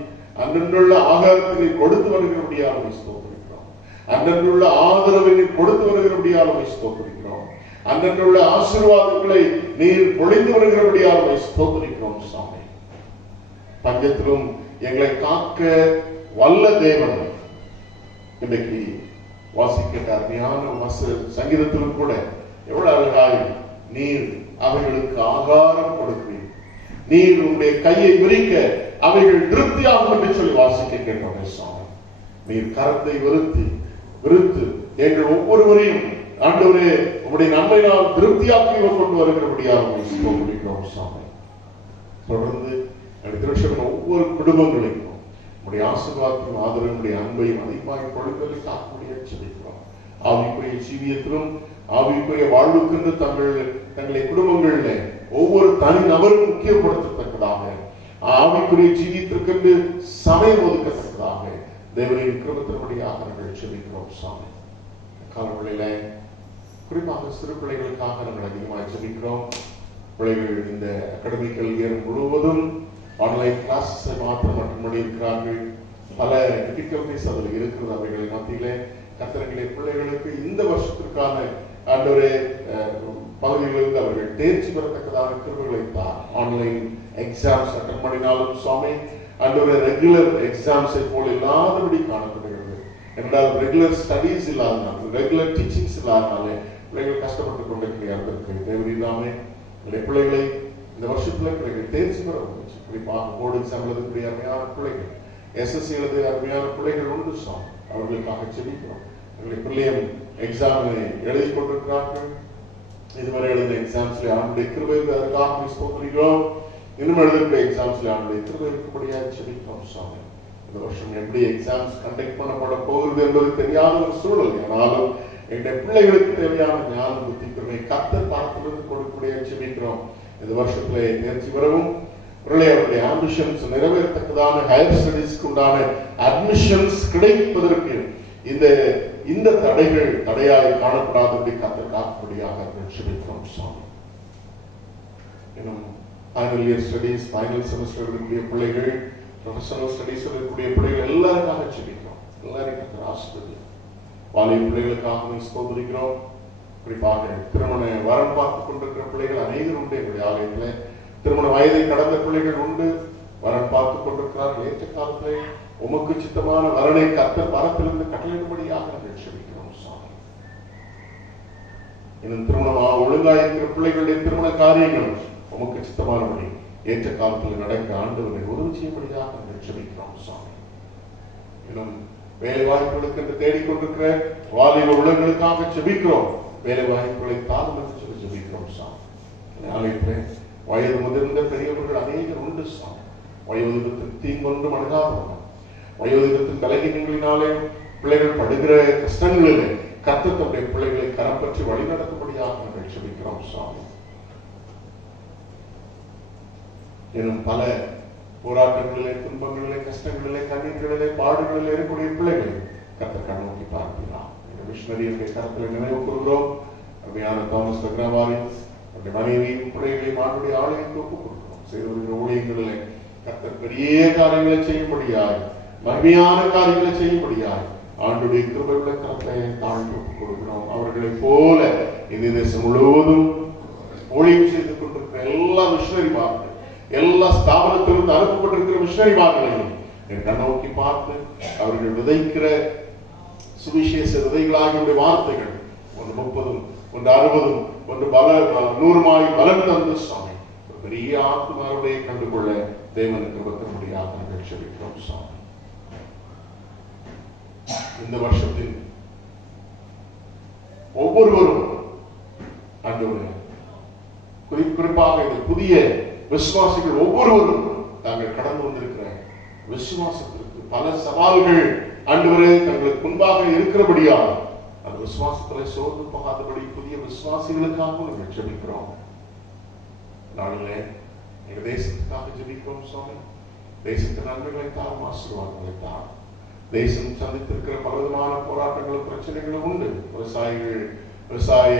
அன்றன்றுள்ள ஆகாரத்தை கொடுத்து வருகிறபடியாக ஸ்தோத்திரிக்கிறோம். அன்றன்றுள்ள ஆதரவை நீர் கொடுத்து வருகிறபடியாக ஸ்தோத்திரிக்கிறோம். அன்றன்றுள்ள ஆசீர்வாதங்களை நீர் பொழிந்து வருகிறபடியாக ஸ்தோத்திரிக்கிறோம் சுவாமி. பஞ்சத்திலும் எங்களை காக்க வல்ல தேவன் இன்றைக்கு வாசிக்கின்ற அருமையான சங்கீதத்திலும் கூட எவ்வளவு அழகாய் நீர் அவைகளுக்கு ஆகாரம் கொடுக்கிறீர், நீர் உங்களுடைய கையை விரிக்க அவைகள் திருப்தியாகும் என்று சொல்லி வாசிக்க கேட்டோம் சுவாமி. நீர் கரத்தை விருத்து எங்கள் ஒவ்வொருவரையும் ஆண்டவரே உங்களுடைய நன்மையினால் திருப்தியாக்கி கொண்டு வருகிறபடியாக சுவாமி. தொடர்ந்து ஒவ்வொரு குடும்பங்களையும் உடைய ஆசீர்வாதத்தையும் ஆதரவுடைய அன்பையும் அதிகமாக பொழுதுகளை காக்கக்கூடிய செபிக்கிறோம். ஆவிக்குரிய ஜீவியத்திலும் ஆவிக்குரிய வாழ்வுக்கென்று தங்களை குடும்பங்களில் ஒவ்வொரு தனி நபரும் முக்கியப்படுத்தத்தக்கதாக, ஆவிக்குரிய ஜீவியத்திற்கென்று சமயம் ஒதுக்கத்தக்கதாக தேவனின் கிருபையின்படியாக நாங்கள் செபிக்கிறோம் சுவாமி. காலங்களில குறிப்பாக சிறு பிள்ளைகளுக்காக நாங்கள் அதிகமாக செபிக்கிறோம். பிள்ளைகள் இந்த அகாடமிக்கல் இயர் முழுவதும் ஆன்லைன் கிளாஸை மாத்திரம் மட்டும் இருக்கிறார்கள். பல டிஃபிகல்டிஸ் அதில் இருக்கிறது. அவைகளை மத்தியிலே கர்த்தர்களை பிள்ளைகளுக்கு இந்த வருஷத்திற்கான ஆண்டவரே பகுதிகளிலிருந்து அவர்கள் தேர்ச்சி பெறத்தக்கதாக கிருபைகளை தான். ஆன்லைன் எக்ஸாம்ஸ் அட்டன் பண்ணினாலும் சுவாமி ஆண்டவரே ரெகுலர் எக்ஸாம்ஸை போல் இல்லாதபடி காணப்படுகிறது. என்றால் ரெகுலர் ஸ்டடீஸ் இல்லாதனால, ரெகுலர் டீச்சிங்ஸ் இல்லாதனாலே பிள்ளைகள் கஷ்டப்பட்டுக் கொண்டிருக்கிறார்கள். தேவரீதாமே பிள்ளைகளை இந்த வருஷத்துல பிள்ளைகள் தேர்ச்சி பெற குறிப்பாக போர்டு எக்ஸாம் எழுதக்கூடிய அருமையான பிள்ளைகள், எஸ்எஸ்சி எழுதிய அருமையான பிள்ளைகள் உண்டு சுவாமி. அவர்களுக்காக செபிக்கிறோம். எங்களுடைய பிள்ளையும் எக்ஸாமை எழுதி கொண்டிருக்கிறார்கள். இதுவரை எழுதின எக்ஸாம்ஸ்ல ஆண்டுடைய கிருபை அதற்காக ஸ்தோத்திரிக்கிறோம். இன்னும் எழுதக்கூடிய எக்ஸாம்ஸ்ல ஆண்டுடைய கிருபை இருக்கும்படியாக செபிக்கிறோம் சுவாமி. இந்த வருஷம் எப்படி எக்ஸாம்ஸ் கண்டக்ட் பண்ணப்பட போகிறது என்பது தெரியாத ஒரு சூழல். ஆனாலும் எங்களுடைய பிள்ளைகளுக்கு தேவையான ஞான புத்தி கிருபை கர்த்தர் பணத்திலிருந்து கொடுக்கக்கூடிய செபிக்கிறோம். இந்த வருஷத்துல தேர்ச்சி பெறவும் அவருடைய ஆம்பிஷன்ஸ் நிறைவேறத்தக்கதான ஹையர் ஸ்டடீஸ்க்கு உண்டான அட்மிஷன்ஸ் கிடைப்பதற்கு இந்த தடைகள் தடையாய் காணப்படாதபடி கர்த்தர் காக்கும்படியாக செபிக்கிறோம் சுவாமி. இன்னும் final year studies, final semester இருக்கக்கூடிய பிள்ளைகள், ப்ரொஃபஷனல் ஸ்டடீஸ் இருக்கக்கூடிய பிள்ளைகள் எல்லாருக்காக செபிக்கிறோம். எல்லாரும் கர்த்தர் ஆசீர்வதி. வாலிப பிள்ளைகளுக்காக ஸ்தோத்திரிக்கிறோம். குறிப்பாக திருமண வரம் பார்த்துக் கொண்டிருக்கிற பிள்ளைகள் அநேகர் உண்டு. எங்களுடைய ஆலயத்தில் திருமண வயதை கடந்த பிள்ளைகள் உண்டு, வரம் பார்த்துக் கொண்டிருக்கிறார்கள். ஏற்ற காலத்திலே உமக்கு சித்தமான வரனை கர்த்தர் வரத்திலிருந்து கட்டளையிடும்படியாக நாங்கள் செபிக்கிறோம் சுவாமி. இன்னும் திருமணமாக ஒழுங்காயிருக்கிற பிள்ளைகளுடைய திருமண காரியங்கள் உமக்கு சித்தமானபடி ஏற்ற காலத்தில் நடக்க ஆண்டவரை உதவி செய்யும்படியாக நாங்கள் செபிக்கிறோம் சுவாமி. இன்னும் வேலை வாய்ப்புகளுக்கு என்று தேடிக்கொண்டிருக்கிற வாலிப உள்ளங்களுக்காக செபிக்கிறோம். வேலை வாய்ப்புகளை தாரும் என்று சொல்லி ஜெபிக்கிறோம் சாமி. ஆலயத்தில் வயது முதிர்ந்த பெரியவர்கள் அநேகர் உண்டு சாமி. வயோதிகத்தின் தீங்கொன்றும் அணுகாதவர்கள், வயோதிகத்தின் பலகீனங்களினாலே பிள்ளைகள் படுகிற கஷ்டங்களிலே கர்த்தர் தம்முடைய பிள்ளைகளை கரம் பற்றி வழிநடத்தும்படியாக நாங்கள் ஜெபிக்கிறோம் சாமி. எனும் பல போராட்டங்களிலே, துன்பங்களிலே, கஷ்டங்களிலே, கண்ணீர்களிலே, பாடுகளிலே இருக்கக்கூடிய பிள்ளைகளை கர்த்தர் கண்ணோக்கி பார்க்கிறார். மிஷனரியுடைய கருத்தில் நினைவு கூறுகிறோம். அருமையான தாமஸ் லக்னாவாரி அவருடைய மனைவியும் பிள்ளைகளையும் ஆண்டுடைய ஆலயத்தை ஒப்புக் கொடுக்கிறோம். செய்து வருகிற ஊழியங்களிலே கர்த்தர் பெரிய காரியங்களை செய்யும்படியாக மகிமையான காரியங்களை செய்யும்படியாய் ஆண்டுடைய கிருபையுள்ள கரத்தை தாழ்ந்து கொடுக்கிறோம். அவர்களை போல இந்த தேசம் முழுவதும் ஊழியம் செய்து கொண்டிருக்கிற எல்லா மிஷனரிமார்கள், எல்லா ஸ்தாபனத்திலிருந்து அனுப்பப்பட்டிருக்கிற மிஷனரிமார்களையும் கண்ணோக்கி பார்த்து அவர்கள் விதைக்கிற சுவிசேஷ விதைகளாகிய வார்த்தைகள் 30, 60, 100 பலன் தந்து சுவாமி ஒரு பெரிய ஆத்மாவுடைய கண்டுகொள்ள தேவனுக்கு வைக்க முடியாத நிகழ்ச்சிக்கிறோம் சுவாமி. இந்த வருஷத்தில் ஒவ்வொருவரும் ஆண்டவரே, குறிப்பாக இந்த புதிய விசுவாசிகள் ஒவ்வொருவரும் தாங்கள் கடந்து வந்திருக்கிற விசுவாசத்திற்கு பல சவால்கள் ஆண்டவரே தங்களுக்கு முன்பாக இருக்கிறபடியால் அந்த விசுவாசத்திலே சோர்ந்து போகாதபடி புதிய விசுவாசிகளுக்காக நாங்கள் ஜெபிக்கிறோம். நாளிலே எங்க தேசத்துக்காக ஜெபிக்கிறோம் சுவாமி. தேசத்து நன்மைகளை தாரும், ஆசீர்வாதங்களை தாரும். தேசம் சந்தித்திருக்கிற பலவிதமான போராட்டங்களும் பிரச்சனைகளும் உண்டு. விவசாய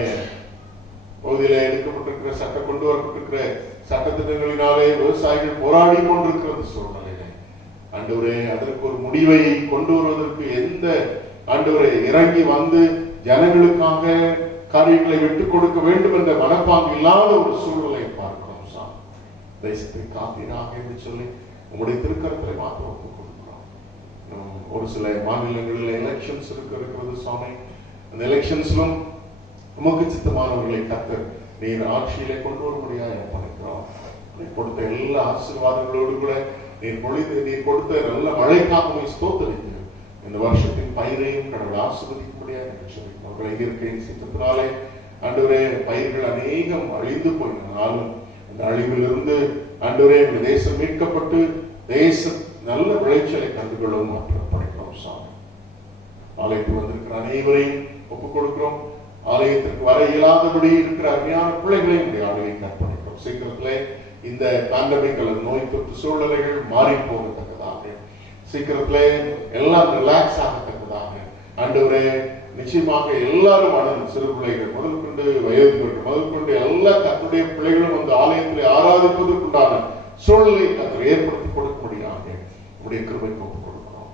பகுதியில எடுக்கப்பட்டிருக்கிற சட்டம் கொண்டு வரப்பட்டிருக்கிற சட்டத்திட்டங்களினாலே விவசாயிகள் போராடி கொண்டிருக்கிறது சூழ்நிலையில ஆண்டவரே அதற்கு ஒரு முடிவை கொண்டு வருவதற்கு எந்த ஆண்டவரை இறங்கி வந்து ஜனங்களுக்காக காரியங்களை விட்டுக் கொடுக்க வேண்டும் என்ற மனப்பாங்கு இல்லாத ஒரு சூழ்நிலையை பார்க்கிறோம் சாமி. தேசத்தை காப்பீராக என்று சொல்லி உங்களுடைய திருக்கரத்தை மாற்ற ஒப்புக் கொடுக்கிறோம். ஒரு சில மாநிலங்களில் எலெக்ஷன்ஸ் இருக்கிறது சுவாமி. அந்த எலெக்ஷன்ஸ்லும் உமக்கு சித்தமானவர்களை கத்தர் நீர் ஆட்சியிலே கொண்டு வர முடியாது பணிக்கிறோம். நீர் கொடுத்த எல்லா ஆசீர்வாதங்களோடு கூட நீர் கொடுத்த நல்ல மழைக்காக ஸ்தோத்தரித்து இந்த வருஷத்தின் பயிரையும் கடவுள் ஆசீர்வதிக்க முடியாது. அவர்கள் எங்கிருக்கையின் சித்தத்தினாலே ஆண்டவரே பயிர்கள் அநேகம் அழிந்து போயினாலும் அந்த அழிவிலிருந்து ஆண்டவரே தேசம் மீட்கப்பட்டு தேசம் நல்ல விளைச்சலை கண்டுகொள்ளவும் படைக்கிறோம் சாமி. ஆலயத்தில் வந்திருக்கிற அனைவரையும் ஒப்புக் கொடுக்கிறோம். ஆலயத்திற்கு வர இயலாதபடி இருக்கிற அருமையான பிள்ளைகளையும் ஆலயை கற்பணிக்கிறோம். சீக்கிரத்திலே இந்த பேண்டமிக் அல்லது நோய் தொற்று சூழ்நிலைகள் மாறி போகத்தக்கதாக, சீக்கிரத்திலே எல்லாம் ரிலாக்ஸ் ஆகத்தக்கதாக ஆண்டவரே நிச்சயமாக எல்லாரும் வளரும். சிறு பிள்ளைகள் முதல் கொண்டு வயதுகள் முதல் கொண்டு எல்லா கர்த்தருடைய பிள்ளைகளும் அந்த ஆலயத்திலே ஆராதிப்பதற்குண்டான சூழ்நிலை கர்த்தர் ஏற்படுத்தி கொடுக்க முடியாது. உடைய கிருபைக்கு ஒப்புக் கொடுக்கிறோம்.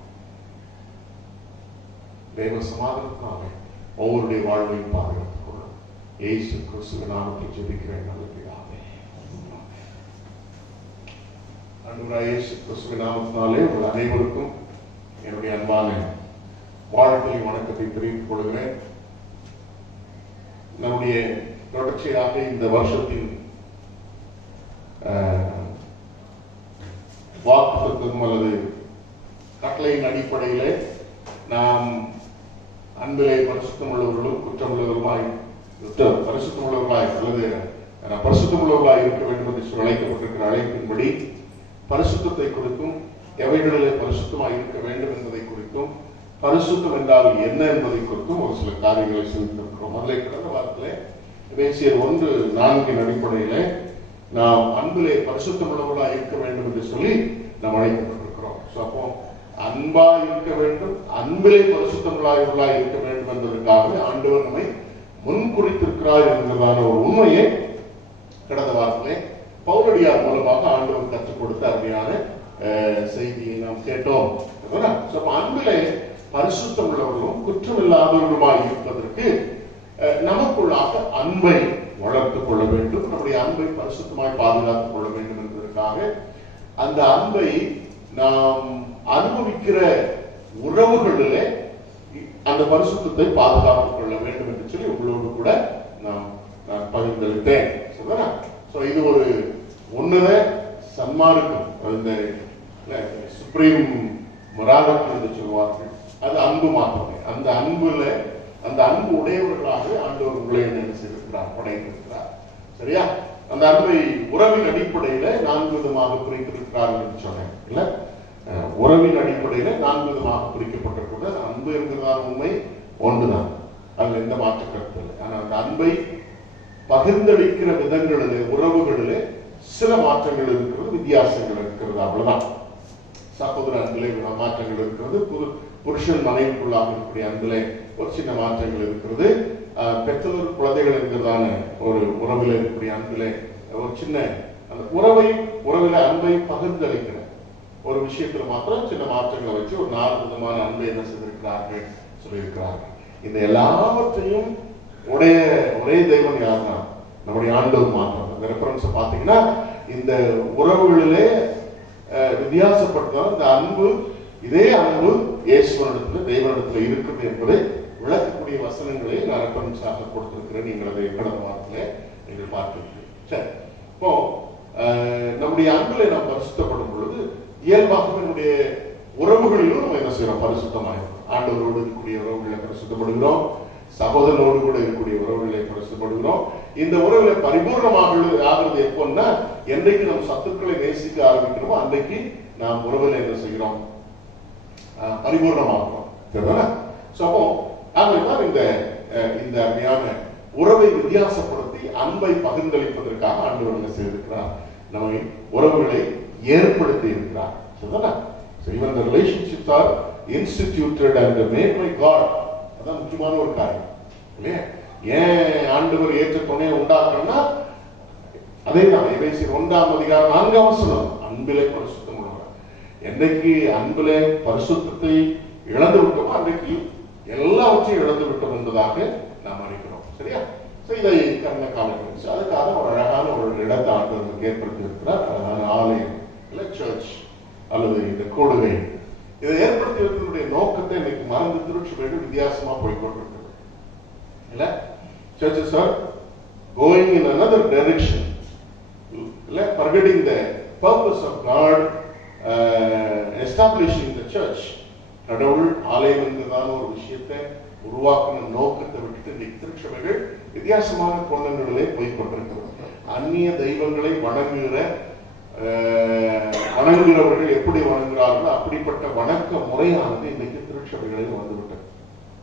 தேவ சமாதானத்தினால ஒவ்வொருடைய வாழ்வையும் பாதுகாத்துக் கொள்ளும். இயேசு கிறிஸ்துவின் நாமத்தில் ஜெபிக்கிறேன் நல்ல பிதாவே. ஆண்டவராகிய இயேசு கிறிஸ்துவின் நாமத்தினாலே உங்கள் அனைவருக்கும் என்னுடைய அன்பான வாழ்க்கை வணக்கத்தை தெரிவித்துக் கொள்கிறேன். நம்முடைய தொடர்ச்சியாக இந்த வருஷத்தின் வாக்குத்தத்தம் அல்லது கட்டளையின் அடிப்படையிலே நாம் அன்பிலே பரிசுத்தமுள்ளவர்களும் குற்றமுள்ளவருமாய் பரிசுத்தமுள்ளவர்களாய் அல்லது பரிசுத்தமுள்ளவர்களாய் இருக்க வேண்டும் என்று அழைக்கப்பட்டிருக்கிற அழைப்பின்படி பரிசுத்தத்தை குறித்தும் எவைகளிலே பரிசுத்தமாய் இருக்க வேண்டும் என்பதை குறித்தும் பரிசுத்தம் என்றால் என்ன என்பதை குறித்தும் ஒரு சில காரியங்களை சொல்லியிருக்கிறோம். முதலே கடந்த வாரத்திலே எபேசியர் 1:4 அடிப்படையிலே நாம் அன்பிலே பரிசுத்தமுள்ளவர்களாய் இருக்க வேண்டும் என்று சொல்லி நாம் அழைக்கப்பட்டிருக்கிறோம். அப்போ அன்பா இருக்க வேண்டும், அன்பிலே பரிசுத்தமுள்ளவர்களாய் இருக்க வேண்டும் என்பதற்காக ஆண்டவர் நம்மை முன்குறித்திருக்கிறார் என்கிறதான ஒரு உண்மையை கடந்த வாரத்திலே பவுலடியார் மூலமாக ஆண்டவர் கற்றுக் கொடுத்த அருமையான செய்தியை நாம் கேட்டோம். அன்பிலே பரிசுத்தம் உள்ளவர்களும் குற்றமில்லாதவர்களுமாய் இருப்பதற்கு நமக்குள்ளாக அன்பை வளர்த்துக் கொள்ள வேண்டும், நம்முடைய அன்பை பரிசுத்தமாய் பாதுகாத்துக் கொள்ள வேண்டும் என்பதற்காக அந்த அன்பை நாம் அனுபவிக்கிற உறவுகளிலே அந்த பரிசுத்தத்தை பாதுகாத்துக் கொள்ள வேண்டும் என்று சொல்லி உங்களோடு கூட நான் பகிர்ந்தளித்தேன். இது ஒரு உன்னத சன்மார்க்கம், இந்த சுப்ரீம் மொராலிட்டி என்று சொல்வார்கள். அது அன்பு மாத்திரமே. அந்த அன்பு உடையவர்களாக ஆண்டவர் உங்களை என்ன செய்திருக்கிறார், படைத்திருக்கிறார். சரியா? அந்த அன்பை உறவின் அடிப்படையில 4 விதமாக பிரித்திருக்கிறார்கள் என்று சொன்னேன். இல்ல, உறவின் அடிப்படையில 4 விதமாக பிரிக்கப்பட்டிருக்கிறது. அன்பு என்கிறதான உண்மை ஒன்றுதான், அதுல எந்த மாற்று கருத்து இல்லை. ஆனால் அந்த அன்பை பகிர்ந்தளிக்கிற விதங்களிலே உறவுகளிலே சில மாற்றங்கள் இருக்கிறது, வித்தியாசங்கள் இருக்கிறது, அவ்வளவுதான். சகோதர அன்பிலே மாற்றங்கள் இருக்கிறது, புருஷன் மனைவிக்குள்ளாக இருக்கக்கூடிய அன்பிலே ஒரு சின்ன மாற்றங்கள் இருக்கிறது, பெற்றோர் குழந்தைகள் என்கிறதான ஒரு உறவில் இருக்கக்கூடிய அன்பிலே ஒரு சின்ன அந்த உறவில அன்பை பகிர்ந்தளிக்கிற ஒரு விஷயத்துல மாத்திரம் சின்ன மாற்றங்களை வச்சு ஒரு 4 விதமான அன்பை என்ன செய்திருக்கிறார்கள் சொல்லியிருக்கிறார்கள். இந்த எல்லாவற்றையும் ஒரே தெய்வம் யாருன்னா நம்முடைய ஆண்டவர் மாத்திரம். இந்த ரெஃபரன்ஸ் பாத்தீங்கன்னா இந்த உறவுகளிலே வித்தியாசப்படுத்தால் இந்த அன்பு, இதே அன்பு இயேசுவனிடத்துல தெய்வனிடத்துல இருக்குது என்பதை விளக்கக்கூடிய வசனங்களை நான் ரெஃபரன்ஸாக கொடுத்திருக்கிறேன். நீங்கள் அதை கடந்த வாரத்திலே நீங்கள் பார்த்திருக்கிறீர்கள். சரி, இப்போ நம்முடைய அன்புகளை நாம் பரிசுத்தப்படும் பொழுது இயல்பாக நம்முடைய உறவுகளிலும் நம்ம என்ன செய்யறோம்? பரிசுத்தமாகிறோம். ஆண்டவரோடு இருக்கக்கூடிய உறவுகளை பரிசுத்தப்படுகிறோம், சகோதரனோடு கூட இருக்கக்கூடிய உறவுகளை பரிசுத்தப்படுகிறோம். இந்த உறவுகளை பரிபூர்ணமாக ஆகிறது எப்போன்னா, என்றைக்கு நம் சத்துக்களை நேசிக்க ஆரம்பிக்கிறோமோ அன்றைக்கு நாம் உறவுகளை என்ன செய்கிறோம்? பரிபூர்ணமாகிறோம். சரிதானே? ஆகவேதான் இந்த அருமையான உறவை வித்தியாசப்படுத்தி அன்பை பகிர்ந்தளிப்பதற்காக ஆண்டவர் என்ன செய்திருக்கிறார்? நம்மை உறவுகளை ஏற்படுத்தி இருக்கிறார். சரிதானே? Even the relationships are instituted and made by God. அதான் முக்கியமான ஒரு காரியம் இல்லையா? ஏன் ஆண்டவர் ஏற்ற துணையை உண்டாக்குறோம்னா அதேதான் எபேசியர் 1:4 அன்பிலே பரிசுத்தம் உள்ளவர். என்னைக்கு அன்பிலே பரிசுத்தத்தை இழந்து விட்டோமோ அன்றைக்கு எல்லாவற்றையும் இழந்து விட்டோம் என்பதாக நாம் அறிக்கிறோம். சரியா? இதை கடந்த காலம் அதுக்காக ஒரு அழகான ஒரு இடத்தை ஆண்டவருக்கு ஏற்படுத்தி இருக்கிறார். அழகான ஆலயம் இல்ல சர்ச் அல்லது இந்த கூடுகை, இதை ஏற்படுத்தி இருக்கிறதுடைய நோக்கத்தை இன்னைக்கு மறந்து திருச்சபைகள் வித்தியாசமா போய்கொண்டிருக்கிறது இல்ல. Churches are going in another direction, forgetting the purpose of God establishing the church. கடவுள் ஆலயம் என்கிறதான ஒரு விஷயத்தை உருவாக்கின நோக்கத்தை விட்டுட்டு இன்னைக்கு திருச்சபைகள் வித்தியாசமான கோணங்களிலே போய்கொண்டிருக்கிறது. அந்நிய தெய்வங்களை வணங்குகிறவர்கள் எப்படி வணங்குகிறார்களோ அப்படிப்பட்ட வணக்க முறையானது இன்னைக்கு திருச்சபைகளில் வந்துவிட்டது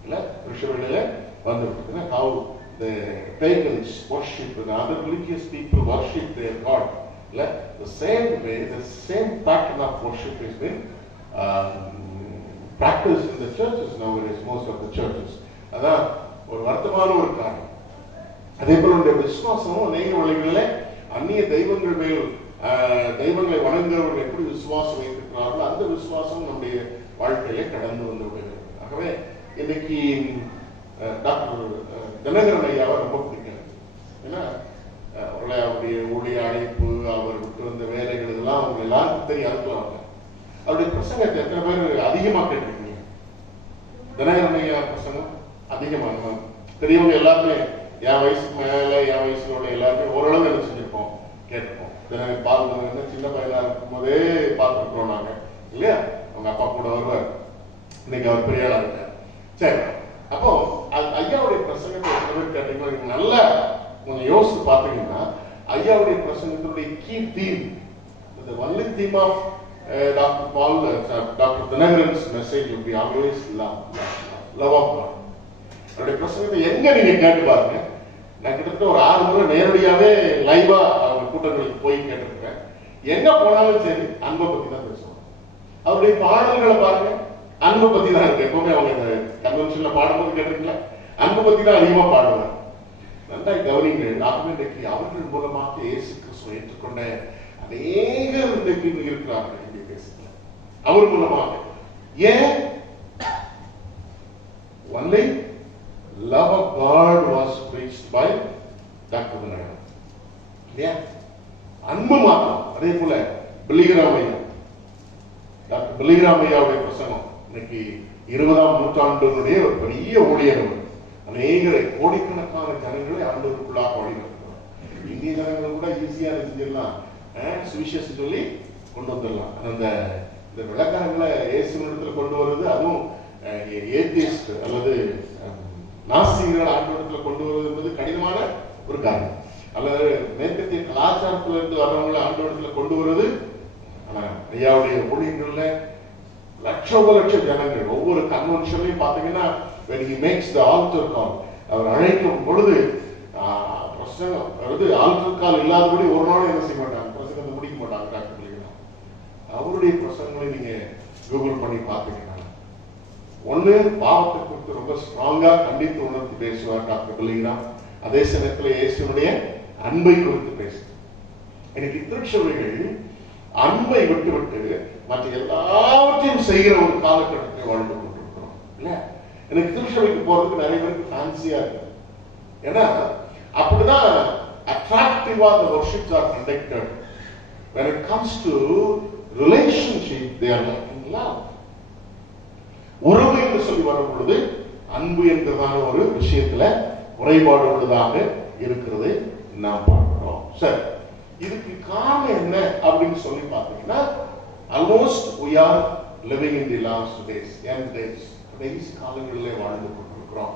இல்ல. திருச்சபைகளிலே வந்துவிட்டது. How the pagans worship and other religious people worship their God. The same way, the same pattern of worship has been practiced in the churches nowadays, most of the churches. அதான் ஒரு வருத்தமான ஒரு காரியம். அதே போல உடைய விசுவாசமும் அநேக வழிகளிலே அந்நிய தெய்வங்கள் மேல் தெய்வங்களை வணங்குகிறவர்கள் எப்படி விசுவாசம் வைத்திருக்கிறார்களோ அந்த விசுவாசம் நம்முடைய வாழ்க்கையிலே கடந்து வந்து விடுகிறது. ஆகவே இன்னைக்கு டாக்டர் தினகரன் ஐயாவை ரொம்ப பிடிக்கிறது. ஏன்னா அவருடைய ஊழிய அழைப்பு, அவர் விட்டு வந்த வேலைகள் இதெல்லாம் அவங்க எல்லாருக்கும் தெரியும். அனுப்புவாங்க. அவருடைய பிரசங்கத்தை எத்தனை பேர் அதிகமாக கேட்டிருக்கீங்க? தினகரன் ஐயா பிரசங்கம் அதிகமாக தெரியவங்க எல்லாருமே என் வயசுக்கு மேல என் வயசுல எல்லாருமே ஓரளவு என்ன செஞ்சிருப்போம், கேட்டிருப்போம். பாருங்க சின்ன பையனா இருக்கும் போதே பார்த்துருக்கோம் நாங்க இல்லையா? அவங்க அப்பா கூட வருவார். இன்னைக்கு அவர் பெரிய ஆளா இருக்கார். சரி, அப்போ ஐயாவுடைய பிரசங்கத்தை எத்தனை பேர் கேட்டீங்கன்னா நல்லா கொஞ்சம் யோசிச்சு பார்த்தீங்கன்னா ஐயாவுடைய பிரசங்கத்தினுடைய key theme, the only theme of Dr. Paul, Dr. Dinakaran's message will be always love of God. அவருடைய பிரசங்கத்தை எங்க நீங்க கேட்டு பாருங்க. நான் கிட்டத்தட்ட ஒரு 6 முறை நேரடியாவே லைவா அவங்க கூட்டங்களுக்கு போய் கேட்டிருக்கேன். எங்க போனாலும் சரி அன்பை பத்தி தான் பேசுவாங்க. அவருடைய பாடல்களை பாருங்க, அன்பை பத்தி தான் இருக்கு. எப்பவுமே அவங்க இந்த கன்வென்ஷன்ல பாடும்போது கேட்டிருக்கீங்களா, அன்பை பத்தி தான் அதிகமா பாடுவாங்க. நன்றாய் கவனிங்கள். ஆகவே இன்றைக்கு அவர்கள் மூலமாக இயேசு கிறிஸ்துவை ஏற்றுக்கொண்ட அநேகர் இன்றைக்கு இருக்கிறார்கள் இங்கே பேசுகிற அவர் மூலமாக. ஏன்? only love of God was preached by Dr. Dinakaran. இல்லையா? அன்பு மாத்திரம். அதே போல பிலிகிராமையா, டாக்டர் பிலிகிராமையாவுடைய பிரசங்கம் இன்னைக்கு 20ஆம் நூற்றாண்டினுடைய ஒரு பெரிய ஊழியர். அநேகரை கோடிக்கணக்கான ஜனங்களை ஆண்டவருக்குள்ளாக வழிநடத்துவார். இந்திய ஜனங்களை கூட ஈஸியா செஞ்சிடலாம், சுவிசேஷம் சொல்லி கொண்டு வந்துடலாம். அந்த விளக்காரங்களை இயேசுவிடத்துல கொண்டு வருவது, அதுவும் ஏத்திஸ்ட் அல்லது நாஸ்திகர்கள் ஆண்டவரத்துல கொண்டு வருவது என்பது கடினமான ஒரு காரியம். அல்லது மேற்கத்திய கலாச்சாரத்துல இருந்து வர்றவங்களை ஆண்டவரத்துல கொண்டு வருவது. ஆனா ஐயாவுடைய ஊழியங்கள்ல லட்ச ஜனங்கள் ஒவ்வொரு கன்வென்ஷன்லையும் பாத்தீங்கன்னா when he makes the altar call, அவர் அழைக்கும் பொழுது பிரசங்கம் ஆல்டர் கால் இல்லாதபடி ஒரு நாள் என்ன செய்ய மாட்டாங்க, பிரசங்கத்தை முடிக்க மாட்டாங்க. டாக்டர் பிலிகிராம் அவருடைய பிரசங்களை நீங்க கூகுள் பண்ணி பாத்தீங்கன்னா ஒண்ணு பாவத்தை குறித்து ரொம்ப ஸ்ட்ராங்கா கண்டித்து உணர்த்தி பேசுவார் டாக்டர் பிலிகிராம். அதே சமயத்துல இயேசுனுடைய அன்பை குறித்து பேசுவார். எனக்கு திருச்சபைகள் அன்பை விட்டு மற்ற எல்லாவற்றையும் செய்கிற ஒரு காலகட்டத்தை வாழ்ந்து கொண்டிருக்கிறோம் இல்ல. எனக்கு திருச்சபைக்கு போறதுக்கு நிறைய பேருக்கு ஃபேன்சியா இருக்கு. ஏன்னா அப்படிதான் attractive the worships are conducted. When it comes to relationship, they are lacking love. உறவு என்று சொல்லி வரும் பொழுது அன்பு என்கிறதான ஒரு விஷயத்துல குறைபாடு உள்ளதாக இருக்கிறது நாம் பார்க்கிறோம். சரி, இதுக்கு காரணம் என்ன அப்படின்னு சொல்லி பார்த்தீங்கன்னா, almost we are living in the last days, end days. கடைசி காலங்களிலே வாழ்ந்து கொண்டிருக்கிறோம்.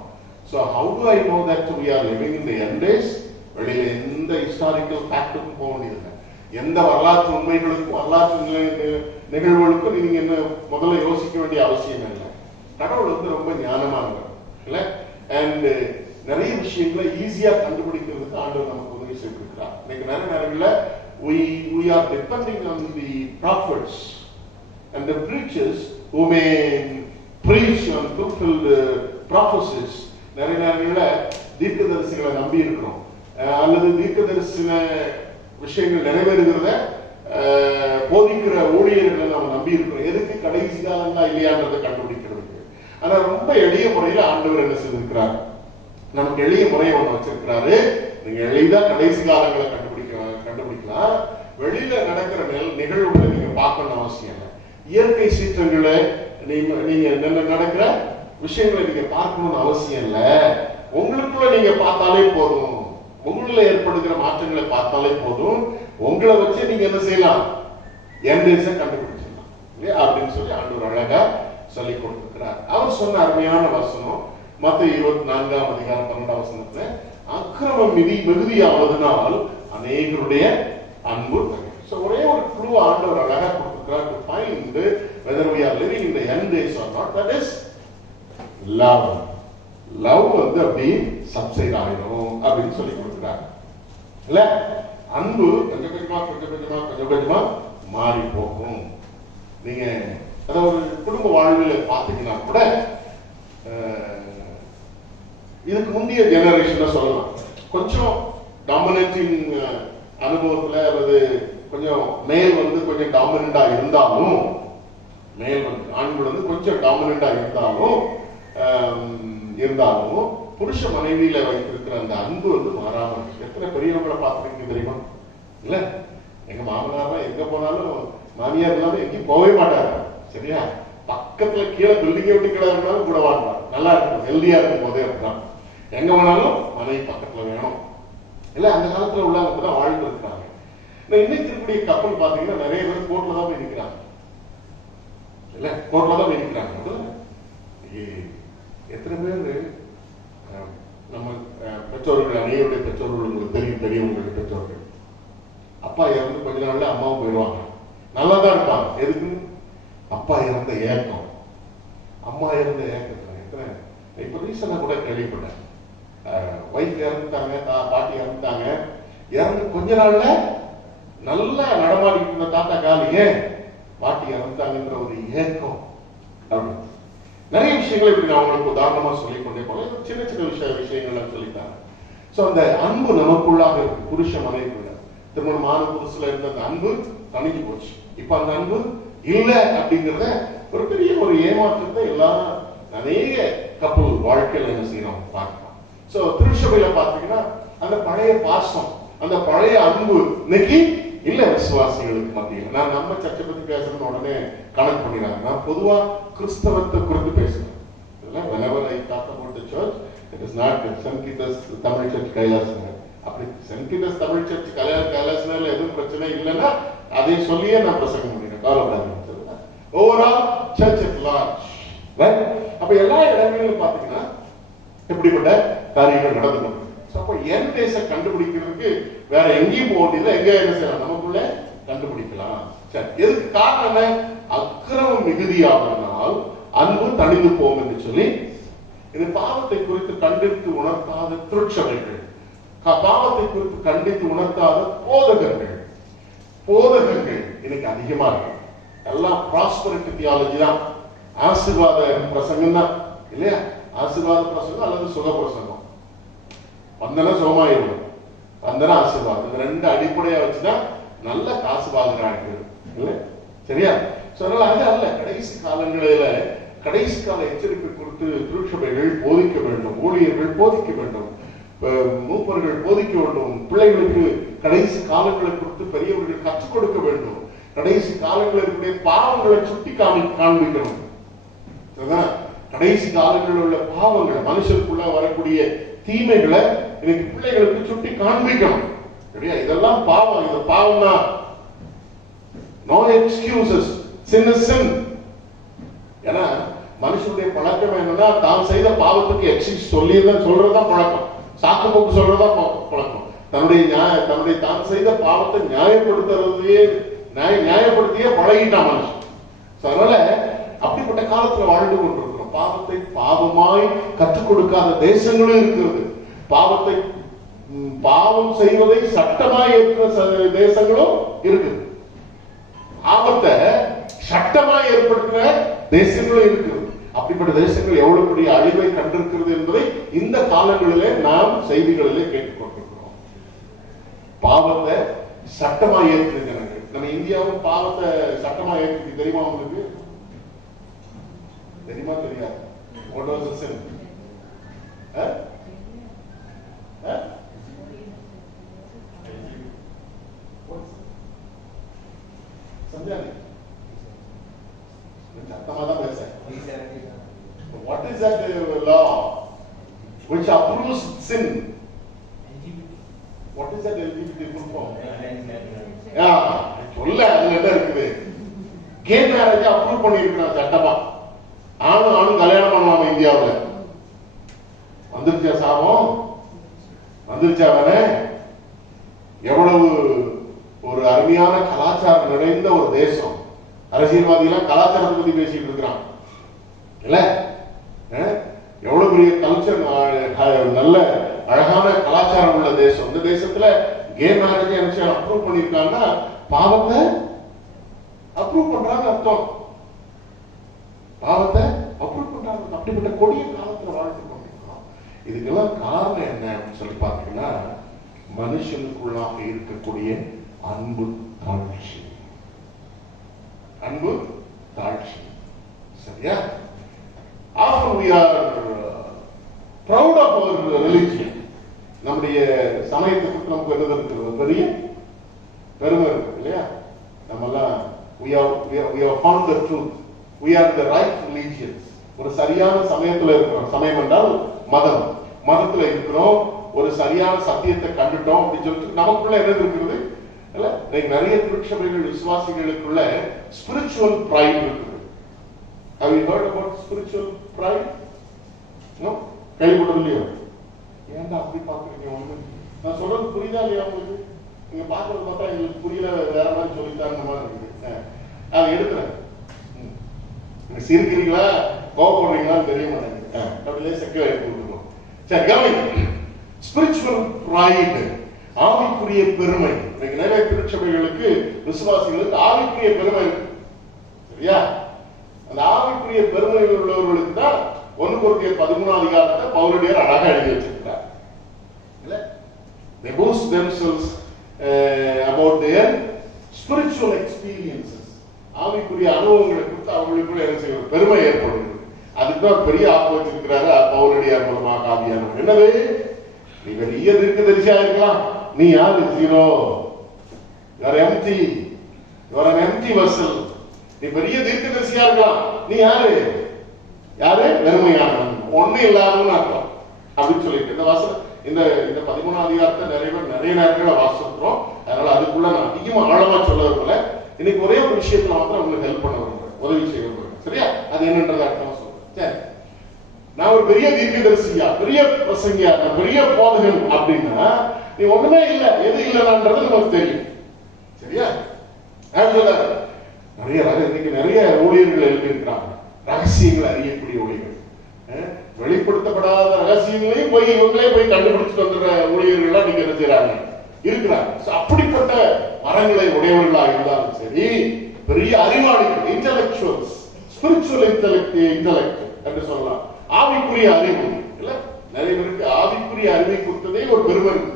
So how do I know that we are living in the end days? வெளியில எந்த ஹிஸ்டாரிக்கல் ஃபேக்டுக்கும் போக வேண்டியதில்லை. எந்த வரலாற்று உண்மைகளுக்கும் வரலாற்று நிகழ்வுகளுக்கும் நீங்க என்ன முதல்ல யோசிக்க வேண்டிய அவசியம் இல்லை. கடவுள் வந்து ரொம்ப ஞானமானவர் இல்ல. அண்ட் நிறைய விஷயங்களை ஈஸியா கண்டுபிடிக்கிறதுக்கு ஆண்டவர் நமக்கு உதவி செய்திருக்கிறார். இன்னைக்கு நிறைய நேரங்களில் we are depending on the prophets and the preachers who may preach and fulfill the prophecies. நிறைய நேரங்களில் தீர்க்கதரிசிகளை நம்பி இருக்கிறோம், அல்லது தீர்க்கதரிசன விஷயங்கள் நிறைவேறுகிறத போதிக்கிற ஊழியர்களை நம்ம நம்பி இருக்கிறோம். எதுக்கு? கடைசி காலம் தான் இல்லையான்றதை கண்டுபிடிக்கிறதுக்கு. ஆனா ரொம்ப எளிய முறையில ஆண்டவர் என்ன செய்திருக்கிறார், நமக்கு எளிய முறையை ஒண்ணு வச்சிருக்கிறாரு. நீங்க எளிதா கடைசி காலங்களை கண்டுபிடிக்கலாம். வெளியில நடக்கிற நிகழ்வுகளை நீங்க பார்க்கணும் அவசியம் இல்லை. இயற்கை சீற்றங்களை நீங்க நடக்கிற விஷயங்களை நீங்க பார்க்கணும்னு அவசியம் இல்லை. உங்களுக்குள்ள நீங்க பார்த்தாலே போதும், உங்களுக்குள்ள ஏற்படுகிற மாற்றங்களை பார்த்தாலே போதும். உங்களை வச்சு நீங்க என்ன செய்யலாம், என்டேஸை கண்டுபிடிச்சிடலாம் இல்லையா அப்படின்னு சொல்லி ஆண்டவர் அழகா சொல்லி கொடுத்திருக்கிறார். அவர் சொன்ன அருமையான வசனம் மத்தேயு 24:12 அக்கிரமம் மிகுதியாவதனால் அநேகருடைய அன்பு. ஒரே ஒரு க்ளூ ஆண்டவர் அழகா கொடுத்திருக்கிறார் to find whether we are living in the end days or not. That is love. Love வந்து அப்படி சப்சைட் ஆயிடும் அப்படின்னு சொல்லி கொடுக்கிறார் இல்ல. அன்பு கொஞ்சம் கொஞ்சமா மாறி போகும். நீங்க அதாவது ஒரு குடும்ப வாழ்வில் பார்த்தீங்கன்னா கூட இதுக்கு முந்தைய ஜெனரேஷன்ல சொல்லலாம், கொஞ்சம் டாமினேட்டிங் அனுபவத்துல அல்லது கொஞ்சம் மேல் வந்து கொஞ்சம் டாமினண்டா இருந்தாலும், மேல் வந்து ஆண்கள் வந்து கொஞ்சம் டாமினண்டா இருந்தாலும் புருஷ மனைவியில வைத்திருக்கிற அந்த அன்பு வந்து மாறாம. எத்தனை பெரியவங்களை பார்த்துருக்கீங்க தெரியுமா இல்ல? எங்க மாமனார் எங்க போனாலும் மாமியார் இல்லாம எங்கேயும் போகவே மாட்டாரு. சரியா? பக்கத்துல கீழே பில்டிங்கை விட்டு கீழே இருந்தாலும் கூட வாழ்வார். நல்லா இருக்கும், ஹெல்தியா இருக்கும் போதே அப்படிதான். எங்க வேணாலும் மனைவி பக்கத்துல வேணும் இல்ல. அந்த காலத்துல உள்ளவங்க தான் வாழ்ந்து இருக்கிறாங்க. இன்னைக்கு இருக்கக்கூடிய கப்பல் பாத்தீங்கன்னா நிறைய பேர் கோர்ட்ல தான் போய் நிற்கிறாங்க இல்ல, கோர்ட்ல தான் போய் நிற்கிறாங்க. எத்தனை பேர் நம்ம பெற்றோர்கள், அனைவருடைய பெற்றோர்கள் உங்களுக்கு தெரியும், பெரியவங்களுடைய பெற்றோர்கள் அப்பா இறந்து கொஞ்ச நாள்ல அம்மாவும் போயிடுவாங்க, நல்லா தான் இருப்பாங்க. எதுக்கு? அப்பா இறந்த ஏக்கம், அம்மா இறந்த ஏக்கத்துல எத்தனை இப்ப ரீசனா கூட கேள்விப்பட்டேன். வைஃப் இறந்துட்டாங்க, பாட்டி இறந்துட்டாங்க, இறந்து கொஞ்ச நாள்ல நல்லா நடமாடிட்டு இருந்த தாத்தா காலியே பாட்டி இறந்துட்டாங்கன்ற ஒரு ஏக்கம். அப்படின்னு நிறைய விஷயங்களை இப்படி நான் உங்களுக்கு உதாரணமா சொல்லிக்கொண்டே போனேன். சின்ன சின்ன விஷயங்கள் சொல்லிட்டாங்க. சோ அந்த அன்பு நமக்குள்ளாக இருக்கு. புருஷ மனைவிக்குள்ள திருமணமான புதுசுல இருந்த அந்த அன்பு தணிஞ்சு போச்சு. இப்ப அந்த அன்பு இல்ல அப்படிங்கிறத ஒரு பெரிய ஒரு ஏமாற்றத்தை எல்லா அநேக கப்பல் வாழ்க்கையில என்ன செய்யணும் பார்க்கலாம். சோ திருச்சபையில பாத்தீங்கன்னா அந்த பழைய பாசம், அந்த பழைய அன்பு இன்னைக்கு இல்ல விசுவாசிகளுக்கு மத்தியில். நான் நம்ம சர்ச்சை பத்தி பேசுறேன்னு உடனே கனெக்ட் பண்ணிடுறாங்க. நான் பொதுவா கிறிஸ்தவத்தை குறித்து பேசுறேன். whenever I talk about the church, it is not St. Peter's Tamil church Kailasam. அப்படி சென்ட் பீட்டர்ஸ் தமிழ் சர்ச் கைலாசனால எதுவும் பிரச்சனை இல்லைன்னா அதை சொல்லியே நான் பிரசங்கம் பண்ணிடுறேன். கவலைப்படாதீங்க. Overall church at large. அப்ப எல்லா இடங்களிலும் பாத்தீங்கன்னா எப்படிப்பட்ட காரியங்கள் நடந்து கொண்டு. அப்ப என் தேச கண்டுபிடிக்கிறதுக்கு வேற எங்கேயும் போக வேண்டியது, எங்க என்ன செய்யலாம், நமக்குள்ள கண்டுபிடிக்கலாம். சரி, எதுக்கு காரணம் என்ன? அக்கிரமம் மிகுதியாவதனால் அன்பு தணிந்து போகும் என்று சொல்லி இது பாவத்தை குறித்து கண்டித்து உணர்த்தாத திருச்சபைகள், பாவத்தை குறித்து கண்டித்து உணர்த்தாத போதகர்கள் இன்னைக்கு அதிகமா இருக்கு. எல்லாம் ப்ராஸ்பரிட்டி தியாலஜி தான், ஆசீர்வாத பிரசங்கம் தான் இல்லையா? ஆசீர்வாத பிரசங்கம் அல்லது சுக பிரசங்கம். வந்தன சுகமாயிடும், வந்தன ஆசீர்வாதம், இந்த ரெண்டு அடிப்படையா வச்சுதான் நல்ல காசு வாங்குறாங்க இல்ல? சரியா? அதனால அது அல்ல. கடைசி காலங்களில கடைசி கால எச்சரிப்பை குறித்து திருச்சபைகள் போதிக்க வேண்டும், ஊழியர்கள் போதிக்க வேண்டும், மூப்பர்கள் போதிக்க வேண்டும், பிள்ளைகளுக்கு கடைசி காலங்களை குறித்து பெரியவர்கள் கற்றுக் கொடுக்க வேண்டும், கடைசி காலங்களுடைய பாவங்களை சுட்டி காண்பிக்கணும். கடைசி காலங்களில் உள்ள பாவங்கள், மனுஷருக்குள்ள வரக்கூடிய தீமைகளை இன்னைக்கு பிள்ளைகளுக்கு சுட்டி காண்பிக்கணும். சரியா? இதெல்லாம் பாவம். இது பாவம்னா no excuses, sin is sin. ஏன்னா மனுஷனுடைய பழக்கம் என்னன்னா, தான் செய்த பாவத்துக்கு எக்ஸ்கியூஸ் சொல்றதுதான் பழக்கம், சாக்கு போக்கு சொல்றதுதான் பழக்கம். தன்னுடைய தான் செய்த பாவத்தை நியாயப்படுத்தியே பழகிட்டான் மனுஷன். அதனால அப்படிப்பட்ட காலத்துல வாழ்ந்து கொண்டிருக்கிறோம். பாவத்தை பாவமாய் கற்றுக் கொடுக்காத தேசங்களும் இருக்கிறது. பாவம் செய்வதை சட்டமாய் ஏற்ற தேசங்களும் இருக்குது. பாவத்தை சட்டமாய் ஏற்படுத்துற தேசங்களும் இருக்குது. அப்படிப்பட்ட தேசங்கள் எவ்வளவு பெரிய அழிவை கண்டிருக்கிறது என்பதை இந்த காலங்களிலே நாம் செய்திகளிலே கேட்டுக்கொண்டிருக்கிறோம். பாவத்தை சட்டமா ஏற்றுக்கிறாங்க. நம்ம இந்தியாவும் பாவத்தை சட்டமா ஏற்று தெரியுமா உங்களுக்கு? தெரியுமா? தெரியாது. What was the sin? समझा नहीं? சத்தமா தான் பேச. What is that law which approves sin? What is that LGBT full form? சொல்ல அதுல என்ன இருக்குது? கே மேரேஜ் அப்ரூவ் பண்ணிருக்கிறான் சட்டமா. ஆணும் கல்யாணம் பண்ணுவாங்க இந்தியாவுல. வந்துருச்சா சாபம்? வந்துருச்சா அவனே? எவ்வளவு ஒரு அருமையான கலாச்சாரம் நிறைந்த ஒரு தேசம். அரசியல்வாதிகள் கலாச்சாரத்தை பத்தி பேசிட்டு இருக்கிறான் இல்ல? எவ்வளவு பெரிய கல்ச்சர், நல்ல அழகான கலாச்சாரம் உள்ள தேசம். இந்த தேசத்துல கே மேரேஜ் அப்ரூவ் பண்ணிருக்காங்கன்னா பாவத்தை அப்ரூவ் பண்றாங்க அர்த்தம். பாவத்தை அப்ரூவ் பண்றாங்க. அப்படிப்பட்ட கொடிய காலத்துல வாழ்ந்து கொண்டிருக்கிறோம். இதுக்கெல்லாம் காரணம் என்ன அப்படின்னு சொல்லி பாத்தீங்கன்னா, மனுஷனுக்குள்ளாக இருக்கக்கூடிய அன்பு தாழ்ச்சி. அன்பு தாழ்ச்சி. சரியா? Often we are proud of our religion. நம்முடைய சமயத்தை குறித்து நமக்கு என்ன இருக்கிறது? பெரிய பெருமை இருக்கு இல்லையா? நம்மெல்லாம் we have found the truth. We are the right religions. ஒரு சரியான சமயத்துல இருக்கிறோம். சமயம் என்றால் மதம். மதத்துல இருக்கிறோம். ஒரு சரியான சத்தியத்தை கண்டுட்டோம் அப்படின்னு சொல்லிட்டு நமக்குள்ள என்ன இருக்கிறது? நிறைய திருச்சபைகள் விசுவாசிகளுக்குள்ள ஸ்பிரிச்சுவல் பிரைட் இருக்குது. Have you heard about spiritual pride? No? கேள்விப்பட்டது இல்லையா? ஏன்டா அப்படி பாக்குறீங்க? ஒண்ணு நான் சொல்றது புரியுதா இல்லையா உங்களுக்கு? நீங்க பாக்குறது பார்த்தா எங்களுக்கு புரியல, வேற மாதிரி சொல்லித்தாங்க மாதிரி இருக்குது. அதை எடுக்கிறேன். சிரிக்கிறீங்களா கோவப்படுறீங்களா தெரிய மாட்டேங்குது. அப்படியே செக்கல எடுத்து விட்டுருவோம். சரி, கவனிங்க. ஸ்பிரிச்சுவல் பிரைட், ஆவிக்குரிய பெருமை. இன்னைக்கு நிறைய திருச்சபைகளுக்கு விசுவாசிகளுக்கு ஆவிக்குரிய பெருமை இருக்கு. சரியா? அந்த ஆவிக்குரிய பெருமை உள்ளவர்களுக்கு தான் 1 கொரிந்தியர் 13ஆம் அதிகாரத்தை பவுலடியார் அழகா எழுதி வச்சிருக்கிறார். இல்ல? They boast themselves about their spiritual experiences. ஆவிக்குரிய அனுபவங்களை குறித்து அவங்களுக்குள்ள என்ன செய்வது? பெருமை ஏற்படுகிறது. அதுக்குதான் பெரிய ஆப்பு வச்சிருக்கிறாரு பவுலடியார் மூலமாக ஆவியானவர். என்னது? நீ பெரிய தீர்க்கதரிசியா இருக்கலாம், நீ யாரு? Zero. You are empty. You are an empty vessel. நீ பெரிய தீர்க்கதரிசியா இருக்கலாம், நீ யாரு? யாரு? வெறுமையானவன், ஒண்ணு இல்லாதவன் அர்த்தம் அப்படின்னு சொல்லிட்டு இந்த வாசல் இந்த 13ஆம் அதிகாரத்தை நிறைய நேரங்களை வாசிக்கிறோம். அதனால அதுக்குள்ள நான் அதிகமா ஆழமா சொல்ல விரும்பல. இன்னைக்கு ஒரே ஒரு விஷயத்துல மாத்திரம் உங்களுக்கு ஹெல்ப் பண்ண விரும்புறேன், உதவி செய்ய விரும்புறேன். சரியா? அது என்னன்றத அர்த்தமா சொல்றேன். சரி, நான் ஒரு பெரிய தீர்க்கதரிசியா, பெரிய பிரசங்கியா, பெரிய போதகன் அப்படின்னா நீ ஒண்ணுமே இல்லை, எது இல்லைன்றது நமக்கு தெரியும். சரியா? நிறைய ஊழியர்கள் எழுதியிருக்கிறாங்க, ரகசியங்களை அறியக்கூடிய ஊழியர்கள். வெளிப்படுத்தப்படாத ரகசியங்களையும் போய் இவங்களே போய் கண்டுபிடிச்சு வந்துடுற ஊழியர்கள் நீங்க என்ன செய்யறாங்க இருக்கிறாங்க. அப்படிப்பட்ட மரங்களை உடையவர்களா இருந்தாலும் சரி, பெரிய அறிவாளிகள், இன்டெலக்சுவல்ஸ், ஸ்பிரிச்சுவல் இன்டெலக்ட் என்று சொல்லலாம். ஆவிக்குரிய அறிவு இல்ல, நிறைய பேருக்கு ஆவிக்குரிய அறிவை கொடுத்ததே ஒரு பெருமை இருக்கு.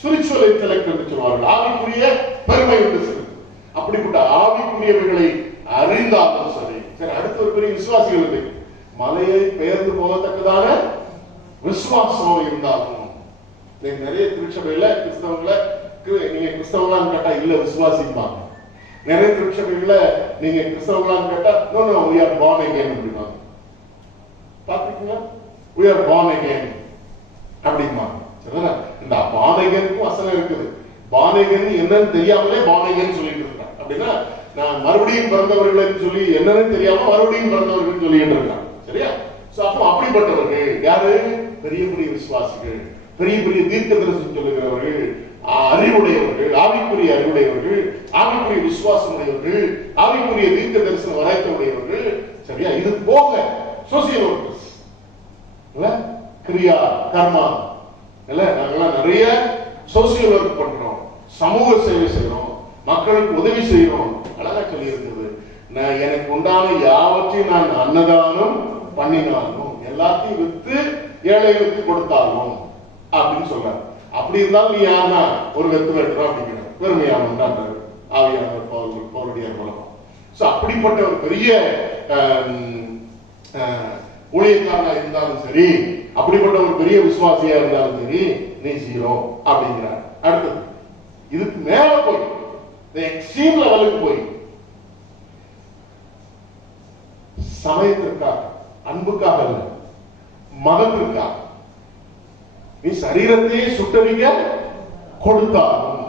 ஸ்பிரிச்சுவல் இன்டெலக்ட் என்று சொல்வார்கள், ஆவிக்குரிய பெருமை என்று சொல்லுது. அப்படிப்பட்ட ஆவிக்குரியவர்களை அறிந்தாலும் சரி. சரி, அடுத்த ஒரு பெரிய விசுவாசிகள் இருக்கு. மலையை பெயர்ந்து போகத்தக்கதான விசுவாசம் இருந்தாலும். நிறைய திருச்சபையில கிறிஸ்தவங்கள நீங்க கிறிஸ்தவங்களான்னு கேட்டா இல்ல விசுவாசிப்பாங்க. நிறைய திருச்சபைகள்ல நீங்க கிறிஸ்தவங்களான்னு கேட்டா no no we are born again அப்படிம்பாங்க. பாத்தீங்களா? we are born again அப்படிம்பாங்க. சரிங்களா? இந்த born again-க்கு வசனம் இருக்குது. born again என்னன்னு தெரியாமலே born again சொல்லிட்டு இருக்காங்க. அப்படின்னா நான் மறுபடியும் பிறந்தவர்கள் சொல்லி என்னன்னு தெரியாம மறுபடியும் பிறந்தவர்கள் சொல்லிட்டு இருக்காங்க. சரியா? சோ அப்போ அப்படிப்பட்டவர்கள் யாரு? பெரிய பெரிய விசுவாசிகள், பெரிய பெரிய தீர்க்கதரிசனம் சொல்லுகிறவர்கள், அறிவுடையவர்கள், ஆவிக்குரிய அறிவுடையவர்கள், ஆவிக்குரிய விசுவாசம் உடையவர்கள், ஆவிக்குரிய தீர்க்க தரிசன வரைத்த உடையவர்கள். சரியா? இது போக சோசியல் ஒர்க்கர்ஸ் இல்ல, கிரியா கர்மா இல்ல, நாங்கெல்லாம் நிறைய சோசியல் ஒர்க் பண்றோம், சமூக சேவை செய்யறோம், மக்களுக்கு உதவி செய்யறோம். அழகா சொல்லி இருக்குது, எனக்கு உண்டான யாவற்றையும் நான் அன்னதானம் பண்ணினாலும் எல்லாத்தையும் வித்து ஏழைகளுக்கு கொடுத்தாலும் அப்படின்னு சொல்றாரு. அப்படி இருந்தாலும் நீ யாருன்னா ஒரு வெத்து வெட்டுறோம் அப்படிங்கிற பெருமையானவன் ஆவியானவர் பவுலுடைய மூலமா. சோ அப்படிப்பட்ட ஒரு பெரிய ஊழியக்காரனா இருந்தாலும் சரி, அப்படிப்பட்ட ஒரு பெரிய விசுவாசியா இருந்தாலும் சரி, நீ ஜீரோ அப்படிங்கிறார். அடுத்தது இதுக்கு மேல போய் எக்ஸ்ட்ரீம் லெவலுக்கு போய் சமயத்திற்காக, அன்புக்காக அல்ல, மதத்திற்காக நீ சரீரத்தையே சுட்டரிக்க கொடுத்தாலும்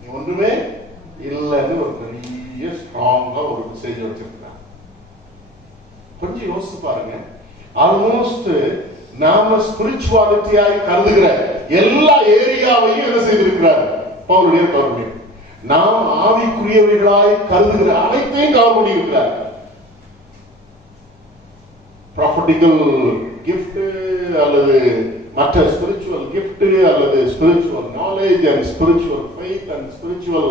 நீ ஒன்றுமே இல்லைன்னு ஒரு பெரிய ஸ்ட்ராங்கா ஒரு மெசேஜ் வச்சிருக்காங்க. கொஞ்சம் யோசிச்சு பாருங்க. ஆல்மோஸ்ட் நாம ஸ்பிரிச்சுவாலிட்டியாய் கருதுகிற எல்லா ஏரியாவையும் என்ன செய்திருக்கிறார் பவுலுடைய கவர்மெண்ட். நாம் ஆவிக்குரியவர்களாய் கருதுகிற அனைத்தையும் கவர் பண்ணியிருக்கிறார். ப்ராஃபட்டிக்கல் கிஃப்ட் அல்லது மற்ற ஸ்பிரிச்சுவல் கிஃப்ட் அல்லது spiritual knowledge and spiritual faith and spiritual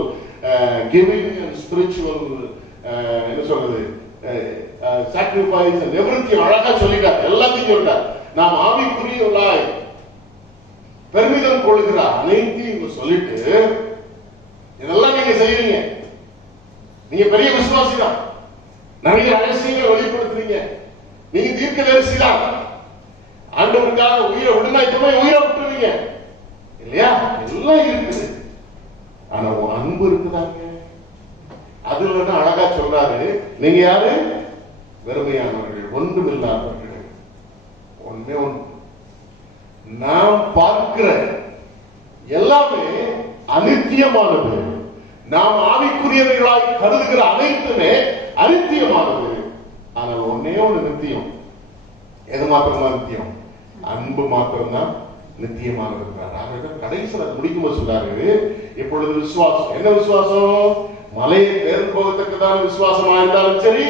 giving and spiritual என்ன சொல்றது சாக்ரிஃபைஸ் அண்ட் எவ்ரிதிங் அழகா சொல்லிட்டார். எல்லாத்தையும் சொல்லிட்டார். நாம் ஆவிக்குரியவர்களாய் பெருமிதம் கொள்கிற அனைத்தையும் சொல்லிட்டு இதெல்லாம் நீங்க செய்யறீங்க, நீங்க பெரிய விசுவாசி தான், நிறைய ரகசியங்களை வெளிப்படுத்துறீங்க, நீங்க தீர்க்கதரிசி தான், ஆண்டவருக்காக உயிரை விடுனா இப்பவே உயிரை விட்டுருவீங்க இல்லையா? எல்லாம் இருக்குது. ஆனா உன் அன்பு இருக்குதாங்க, அதுல அழகா சொல்றாரு, நீங்க யாரு? வெறுமையானவர்கள், ஒன்றுமில்லாதவர்கள். ஒண்ணே ஒன்று, நாம் பார்க்கிற எல்லாமே அனித்தியமானது. நாம் ஆவிக்குரியவர்களாய் கருதுகிற அனைத்துமே அனித்தியமானது. ஆனால் ஒன்னே ஒண்ணு நித்தியம். எது மாத்திரம்தான் நித்தியம்? அன்பு மாத்திரம்தான் நித்தியமானது. கடைசியில் அது முடிக்கும்போது சொல்றாரு, இப்பொழுது விசுவாசம். என்ன விசுவாசம்? மலையை பேர்ந்து போகத்தக்கதான விசுவாசமா இருந்தாலும் சரி,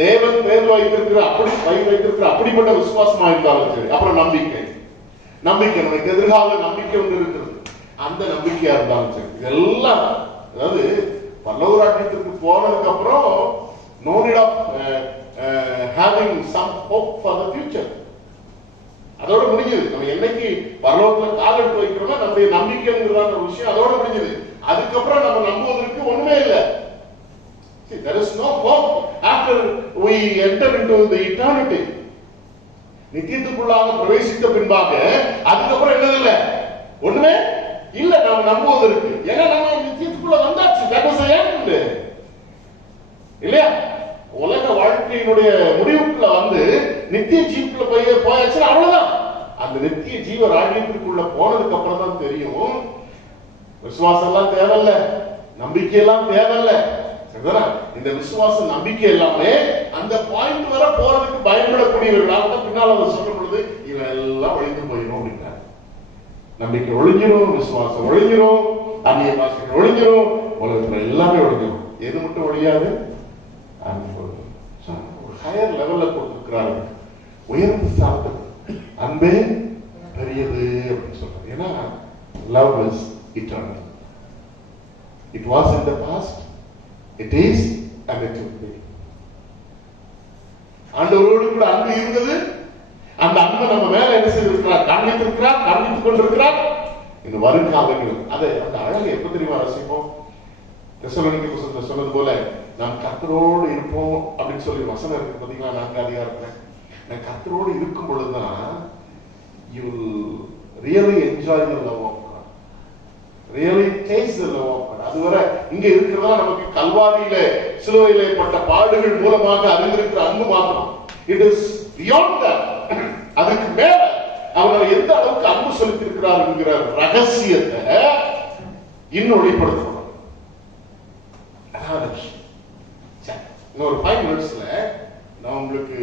தேவன் பேர் வைத்திருக்கிற அப்படிப்பட்ட விசுவாசமா இருந்தாலும் சரி. அப்புறம் நம்பிக்கை. நம்பிக்கை, நமக்கு எதிர்கால நம்பிக்கை ஒன்று இருக்கிறது, அந்த நம்பிக்கையா இருந்தாலும் சரி. இதெல்லாம் அதாவது பல்லவராட்சியத்திற்கு போனதுக்கு அப்புறம் no need of having some hope for the future. அதோட முடிஞ்சது. நம்ம என்னைக்கு பரலோகத்துல கால் எடுத்து வைக்கிறோமோ நம்முடைய நம்பிக்கைங்கிறதான ஒரு விஷயம் அதோட முடிஞ்சது. அதுக்கப்புறம் நம்ம நம்புவதற்கு ஒண்ணுமே இல்லை. See, there is no hope after we enter into the eternity. நித்தியத்துக்குள்ளாக பிரவேசித்த பின்பாக அதுக்கப்புறம் என்னது இல்லை, ஒண்ணுமே இல்ல நாம் நம்புவதற்கு. ஏன்னா நம்ம நித்தியத்துக்குள்ள வந்தாச்சு. that was the end இல்லையா? உலக வாழ்க்கையினுடைய முடிவுக்குள்ள வந்து நித்திய ஜீவுக்குள்ள போயாச்சு, அவ்வளவுதான். அந்த நித்திய ஜீவ ராஜ்யத்திற்குள்ள போனதுக்கு அப்புறம் தான் தெரியும், விசுவாசம் எல்லாம் தேவையில்ல, நம்பிக்கை எல்லாம் தேவையில்ல. இந்த விசுவாசம் நம்பிக்கை எல்லாமே அந்த பாயிண்ட் வர போறதுக்கு பயன்படக்கூடியவர்களாக பின்னால் அவர் சொல்லும் பொழுது இவன் எல்லாம் ஒழிந்து போயிடும் அப்படின்னா, நம்பிக்கை ஒழிஞ்சிரும், விசுவாசம் ஒழிஞ்சிரும், அந்நிய பாஷைகள் ஒழிஞ்சிரும், உலகத்துல எல்லாமே ஒழிஞ்சிரும். எது மட்டும் ஒழியாது? அன்பு. ஒரு ஹையர் லெவல்ல கொடுத்திருக்கிறாரு, உயர்ந்த ஸ்தானத்துக்கு. அன்பே பெரியது அப்படின்னு சொல்றாரு. ஏன்னா love is eternal. It was in the past, it is and it will be. ஆண்டவரோடு கூட அன்பு இருந்தது. அந்த அன்பை நம்ம மேல என்ன செய்திருக்கிறார்? காண்பித்திருக்கிறார், காண்பித்துக் கொண்டிருக்கிறார். இந்த வருங்காலங்கள் அதை அந்த அழகை எப்ப தெரியுமா ரசிப்போம்? தெசலோனிக்கே புத்தகத்துல சொன்னது போல நாம் கர்த்தரோடு இருப்போம் அப்படின்னு சொல்லி வசனம் இருக்கு பாத்தீங்களா? 4 அதிகாரத்துல நான் கர்த்தரோடு இருக்கும் பொழுதுதான் you will really enjoy the love of God, really taste the love of God. அதுவரை இங்க இருக்கிறதா நமக்கு கல்வாரியில சிலுவையிலே பட்ட பாடுகள் மூலமாக அறிந்திருக்கிற அன்பு மாத்திரம். It is beyond that. அதுக்கு மேல அவர் எந்த அளவுக்கு அன்பு செலுத்தியிருக்கிறார் என்கிற ரகசியத்தை இன்னும் வெளிப்படுத்தணும். இன்னொரு 5 மினிட்ஸ்ல நான் உங்களுக்கு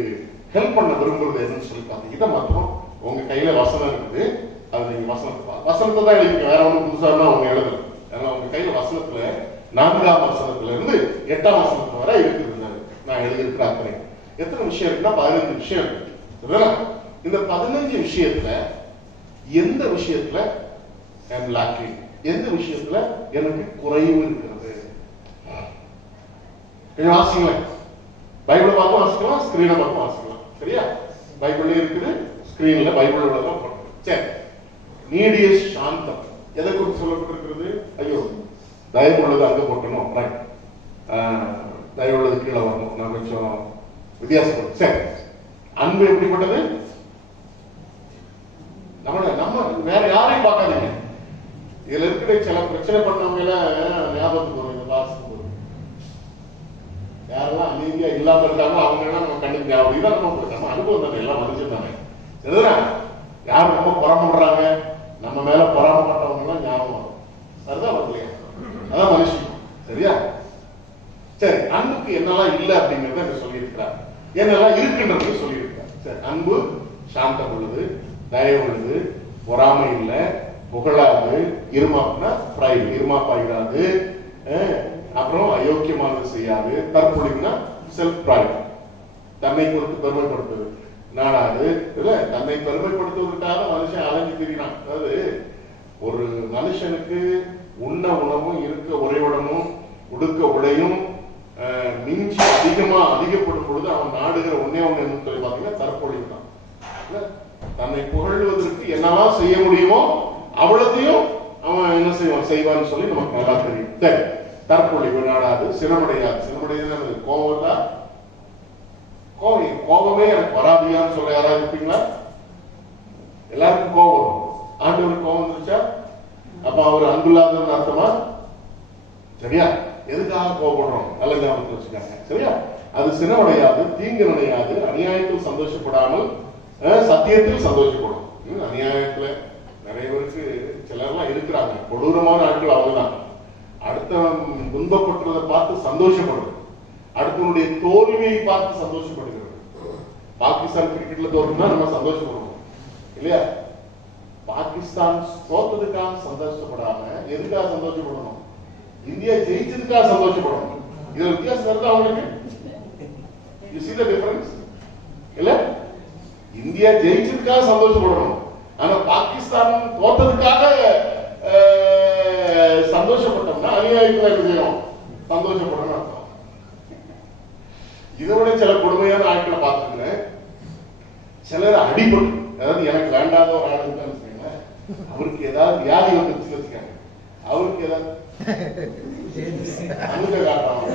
ஹெல்ப் பண்ண விரும்புறது என்னன்னு சொல்லி பார்த்தீங்க. இதை மாத்திரம் உங்க கையில வசனம் இருக்குது, அது நீங்க வசனத்தை தான் எழுதிங்க, வேற ஒன்றும் புதுசாக அவங்க எழுதல. ஏன்னா உங்க கையில வசனத்துல 4ஆம் வசனத்துல இருந்து 8ஆம் வசனத்துல வரை இருக்குது. நான் எழுதியிருக்கிற அத்தனை எத்தனை விஷயம் இருக்குன்னா 15 விஷயம் இருக்கு. இந்த 15 விஷயத்துல எந்த விஷயத்துல எந்த விஷயத்துல எனக்கு குறைவு இருக்கிறது? கொஞ்சம் வாசிங்களேன். பைபிளை பார்த்து வாசிக்கலாம், ஸ்கிரீனை பார்த்து வாசிக்கலாம். சரியா? பைபிள்ல இருக்குது, ஸ்கிரீன்ல பைபிள் உள்ளதான் போட்டு. சரி, நீடிய சாந்தம் எதை குறித்து சொல்லப்பட்டிருக்கிறது? ஐயோ, தயவு உள்ளது அங்க போட்டணும், ரைட், தயவு உள்ளது கீழே வரணும். நான் கொஞ்சம் வித்தியாசப்படும். சரி, அன்பு எப்படிப்பட்டது? நம்ம வேற யாரையும் பார்க்காதீங்க. இதுல இருக்கிற சில பிரச்சனை பண்ணவங்க ஞாபகத்துக்கு வரும். இந்த வாசத்துக்கு யாரெல்லாம் அமைதியா இல்லாம இருக்காங்க அவங்க எல்லாம் நம்ம கண்டிப்பா அப்படிதான் நம்ம அனுபவம் தானே, எல்லாம் மனுஷன் தானே. சரிதான்? யார் ரொம்ப பொறாமப்படுறாங்க, நம்ம மேல பொறாமப்பட்டவங்க எல்லாம் ஞாபகம் வரும். அதுதான் வரலையா? அதான் மனுஷன். சரியா? சரி, அன்புக்கு என்னெல்லாம் இல்லை அப்படிங்கறத சொல்லியிருக்கிறார், என்னெல்லாம் இருக்குன்றது சொல்லியிருக்கிறார். சரி, அன்பு சாந்தம் உள்ளது, தயவு உள்ளது, பொறாமை இல்லை, புகழாது, இருமாப்புனா பிரைட், இருமாப்பாயிராது, அப்புறம் அயோக்கியமானது செய்யாது, தற்பொழிவுனா செல்ஃப் பிரைட், தன்னை குறித்து பெருமைப்படுத்துவது நாடாது. இல்ல, தன்னை பெருமைப்படுத்துவதற்காக மனுஷன் அலைஞ்சு திரிகிறான். அதாவது ஒரு மனுஷனுக்கு உண்ண உணவும், இருக்க உறைவிடமும், உடுக்க உடையும் மிஞ்சி அதிகப்படும் பொழுது அவன் நாடுகிற ஒன்னே ஒண்ணு என்ன சொல்லி பாத்தீங்கன்னா தற்பொழிவு தான். தன்னை புகழ்வதற்கு என்னெல்லாம் செய்ய முடியுமோ அவ்வளத்தையும் அவன் என்ன செய்வான்னு சொல்லி நமக்கு நல்லா தெரியும். சரி, தற்பொழிவு நாடாது, சினமடையாது. சினமடையாது கோபம் தான். கோபமே எனக்கு வராதியான்னு சொல்ல யாராவது இருப்பீங்களா? எல்லாருக்கும் கோபம். ஆண்டவருக்கு கோபம் வந்துருச்சா அப்ப அவர் அன்புள்ளாதன்னு அர்த்தமா? சரியா? எதுக்காக கோபப்படுறோம்? நல்ல ஞாபகத்தில் வச்சுக்காங்க. சரியா? அது சினமடையாது, தீங்கு நினையாது, அநியாயத்தில் சந்தோஷப்படாமல் சத்தியத்தில் சந்தோஷப்படும். அநியாயத்துல நிறைய பேருக்கு சிலர்லாம் இருக்கிறாங்க, கொடூரமான ஆட்கள். அவங்கதான் அடுத்த துன்பப்பட்டதை பார்த்து சந்தோஷப்படுறது, அடுத்தவனுடைய தோல்வியை பார்த்து சந்தோஷப்படுகிறது. பாகிஸ்தான் கிரிக்கெட்ல தோற்றுனா நம்ம சந்தோஷப்படுவோம் இல்லையா? பாகிஸ்தான் தோற்றதுக்காக சந்தோஷப்படாம எதுக்காக சந்தோஷப்படணும்? இந்தியா ஜெயிச்சதுக்காக சந்தோஷப்படணும். இதுல வித்தியாசம் இருந்தா அவங்களுக்கு you see the difference இல்ல? இந்தியா ஜெயிச்சதுக்காக சந்தோஷப்படணும், ஆனா பாகிஸ்தான் தோற்றதுக்காக சந்தோஷப்பட்டோம்னா அநியாயத்துல என்ன செய்யணும்? சந்தோஷப்படணும் அர்த்தம். இதோட சில கொடுமையான ஆட்களை பார்த்துக்கிறேன். சிலர் அடிபட்டு, அதாவது எனக்கு வேண்டாத ஒரு ஆள் இருக்கான்னு வச்சுக்கோங்களேன், அவருக்கு ஏதாவது வியாதி வந்துருச்சுன்னு வச்சுக்காங்க, அவருக்கு ஏதாவது அனுக காட்டுறாங்க.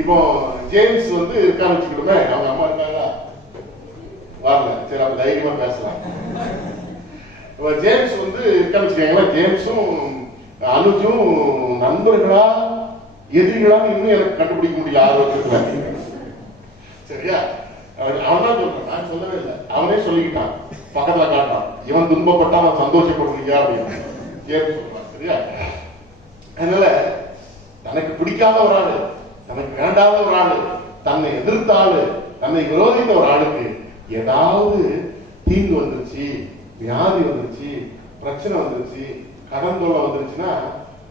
இப்போ ஜேம்ஸ் வந்து இருக்கான்னு வச்சுக்கிட்டுமே, அவங்க அம்மா இருக்காங்களா? வரல. சரி, அப்ப தைரியமா பேசலாம். ஜேம்ஸ் வந்து இருக்கான்னு வச்சுக்கோங்களேன், ஜேம்ஸும் அனுஜும் நண்பர்களா எதிரிகளான்னு இன்னும் எனக்கு கண்டுபிடிக்க முடியல ஆர்வத்துல. சரியா? அவன் தான் சொல்றான், நான் சொல்லவே இல்லை, அவனே சொல்லிக்கிட்டான், பக்கத்துல காட்டான், இவன் துன்பப்பட்டா அவன் சந்தோஷப்படுறீங்க அப்படின்னு ஜேம்ஸ் சொல்றான். சரியா? அதனால தனக்கு பிடிக்காத ஒரு ஆளு, தனக்கு வேண்டாத ஒரு ஆளு, தன்னை எதிர்த்த ஆளு, தன்னை விரோதித்த ஒரு ஆளுக்கு ஏதாவது தீங்கு வந்துருச்சு, வியாதி வந்துருச்சு, பிரச்சனை வந்துருச்சு, கடன் தொல்லை வந்துருச்சுன்னா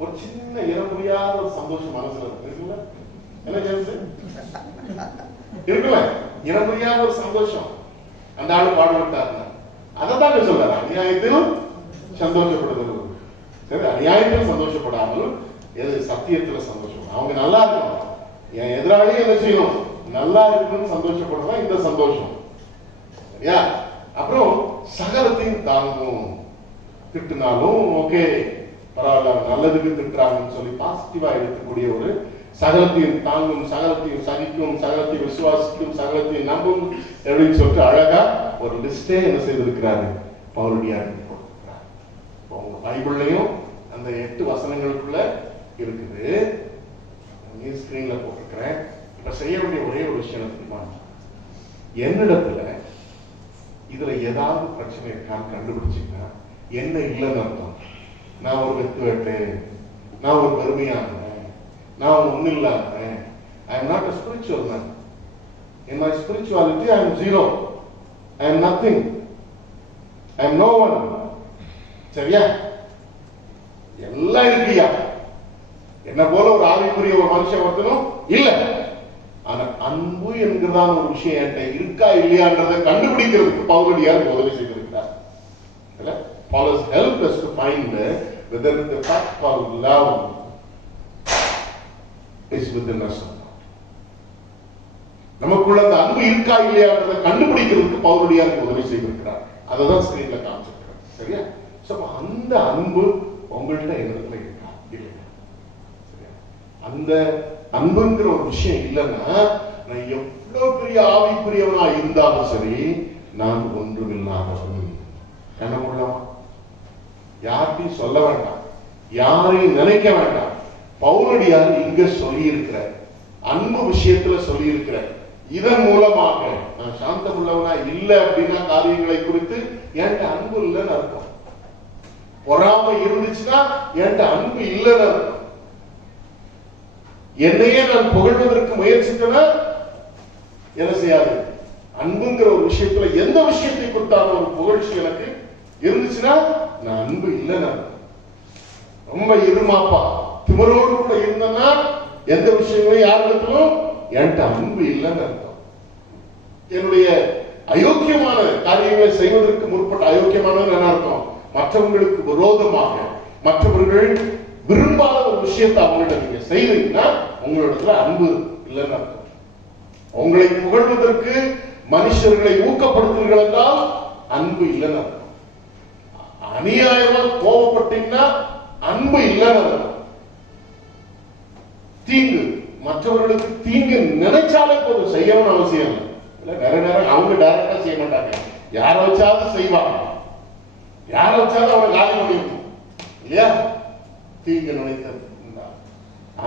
ஒரு சின்ன இன முடியாத ஒரு சந்தோஷம் மனசுல இருக்குல்ல? என்ன ஜேம்ஸ் இருக்குல்ல? இன முடியாத ஒரு சந்தோஷம். அந்த ஆளு பாடுபட்டாருன்னா அதைத்தான் சொல்றாரு, அநியாயத்தில் சந்தோஷப்படுகிறது. சரி, அநியாயத்தில் சந்தோஷப்படாமல் எது சத்தியத்துல சந்தோஷம். அவங்க நல்லா இருக்கணும், என் எதிராளியே என்ன செய்யணும்? நல்லா இருக்கணும்னு சந்தோஷப்படுறதா இந்த சந்தோஷம். சரியா? அப்புறம் சகலத்தையும் தாங்கும். திட்டுனாலும் ஓகே, பரவாயில்ல நல்லதுக்கு திட்டுறாங்கன்னு சொல்லி பாசிட்டிவா எடுக்கக்கூடிய ஒரு சகலத்தையும் தாங்கும், சகலத்தையும் சகிக்கும், சகலத்தையும் விசுவாசிக்கும், சகலத்தையும் நம்பும் அப்படின்னு சொல்லிட்டு அழகா ஒரு லிஸ்டே என்ன செய்திருக்கிறாரு பவுலடியார் போட்டிருக்கிறார். உங்க பைபிள்லயும் அந்த 8 வசனங்களுக்குள்ள இருக்குது. ஸ்கிரீன்ல போட்டிருக்கிறேன். இப்ப செய்ய வேண்டிய ஒரே ஒரு விஷயம் தெரியுமா, என்னிடத்துல இதுல ஏதாவது பிரச்சனை இருக்கான்னு கண்டுபிடிச்சீங்கன்னா என்ன இல்லைன்னு அர்த்தம். நான் ஒரு வெத்து வெட்டேன், நான் ஒரு பெருமையானேன், நான் ஒன்னும் இல்லாதேன். I am not a spiritual man. In my spirituality I am zero. I am nothing. I am no one. சரியா? எல்லாம் இருக்கியா? என்ன போல ஒரு ஆவிக்குரிய ஒரு மனுஷன் ஒருத்தனும் இல்ல. ஆனா அன்பு என்கிறதான ஒரு விஷயம் என்கிட்ட இருக்கா இல்லையான்றதை கண்டுபிடிக்கிறதுக்கு பவுலடியார் உதவி செய்திருக்கிறார். Paul has helped us to find whether the fact called love is within us or not. நமக்குள்ள அந்த அன்பு இருக்கா இல்லையான்றதை கண்டுபிடிக்கிறதுக்கு பவுலடியார் உதவி செய்திருக்கிறார். அதை தான் ஸ்கிரீன்ல காமிச்சிருக்கிறார். சரியா? சோ அந்த அன்பு உங்கள்கிட்ட என்னிடத்துல இருக்கா இல்லையா? சரியா? அந்த அன்புங்கிற ஒரு விஷயம் இல்லைன்னா நான் எவ்வளவு பெரிய ஆவிக்குரியவனா இருந்தாலும் சரி நான் ஒன்றுமில்லாதவன். கண்ணமுள்ளவா? யார்கிட்டையும் சொல்ல வேண்டாம், யாரையும் நினைக்க வேண்டாம். பவுலடியார் இங்க சொல்லி இருக்கிறார், அன்பு விஷயத்துல சொல்லி இருக்கிறார். இதன் மூலமாக நான் சாந்தம் உள்ளவனா இல்ல அப்படின்னா காரியங்களை குறித்து என்கிட்ட அன்பு இல்லைன்னு அர்த்தம். பொறாமை இருந்துச்சுன்னா என்கிட்ட அன்பு இல்லைன்னு அர்த்தம். என்னையே நான் புகழ்வதற்கு முயற்சித்தனா என்ன செய்யாது. அன்புங்கிற ஒரு விஷயத்துல எந்த விஷயத்தை குறித்தான ஒரு புகழ்ச்சி எனக்கு இருந்துச்சுன்னா நான் அன்பு இல்லைன்னு அர்த்தம். ரொம்ப இருமாப்பா திமரோடு கூட இருந்தனா எந்த விஷயங்களும் யாரிடத்திலும் என்கிட்ட அன்பு இல்லைன்னு அர்த்தம். என்னுடைய அயோக்கியமான காரியங்களை செய்வதற்கு முற்பட்ட அயோக்கியமானது என்ன அர்த்தம்? மற்றவங்களுக்கு விரோதமாக மற்றவர்கள் விரும்பாத ஒரு விஷயத்தை அவங்கள்ட்ட நீங்க செய்வீங்கன்னா உங்களிடத்துல அன்பு இல்லைன்னு அர்த்தம். உங்களை புகழ்வதற்கு மனுஷர்களை ஊக்கப்படுத்துவீர்கள் என்றால் அன்பு இல்லைன்னு அர்த்தம். அநியாயமா கோபப்பட்டீங்கன்னா அன்பு இல்லைன்னு அர்த்தம். தீங்கு மற்றவர்களுக்கு தீங்கு நினைச்சாலே போதும், செய்யணும்னு அவசியம் இல்லை. நிறைய நேரம் அவங்க டைரக்டா செய்ய மாட்டாங்க, யார வச்சாவது செய்வாங்க. யார வச்சாவது அவங்க காலி முடியும் இல்லையா? தீங்கு நினைத்த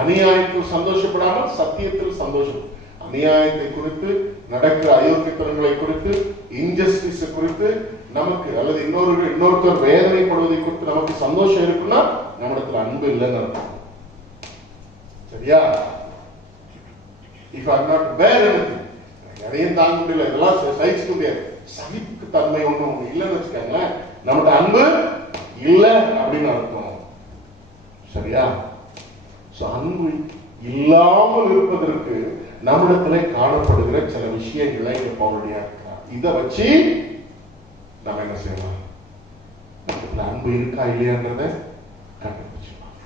அநியாயத்தில் சந்தோஷப்படாமல் சத்தியத்தில் சந்தோஷம். அநியாயத்தை குறித்து நடக்கிற அயோக்கியத்தனங்களை குறித்து இன்ஜஸ்டிஸ் குறித்து நமக்கு அல்லது இன்னொருத்தர் வேதனைப்படுவதை குறித்து நமக்கு சந்தோஷம் இருக்குன்னா நம்மிடத்துல அன்பு இல்லைன்னு அர்த்தம். சரியா? If I am not bear anything, எதையும் தாங்க முடியல, இதெல்லாம் சகிச்சுக்க முடியாது, சகிப்பு தன்மை ஒண்ணும் இல்லைன்னு வச்சுக்கோங்களேன், நம்மகிட்ட அன்பு இல்லை அப்படின்னு அர்த்தம். சரியா? அன்பு இல்லாமல் இருப்பதற்கு நம்மிடத்துல காணப்படுகிற சில விஷயங்களை பவுலடியா இருக்கிறார். இதை வச்சு நம்ம என்ன செய்யலாம்? அன்பு இருக்கா இல்லையான்றத கண்டுபிடிச்சிடலாம்.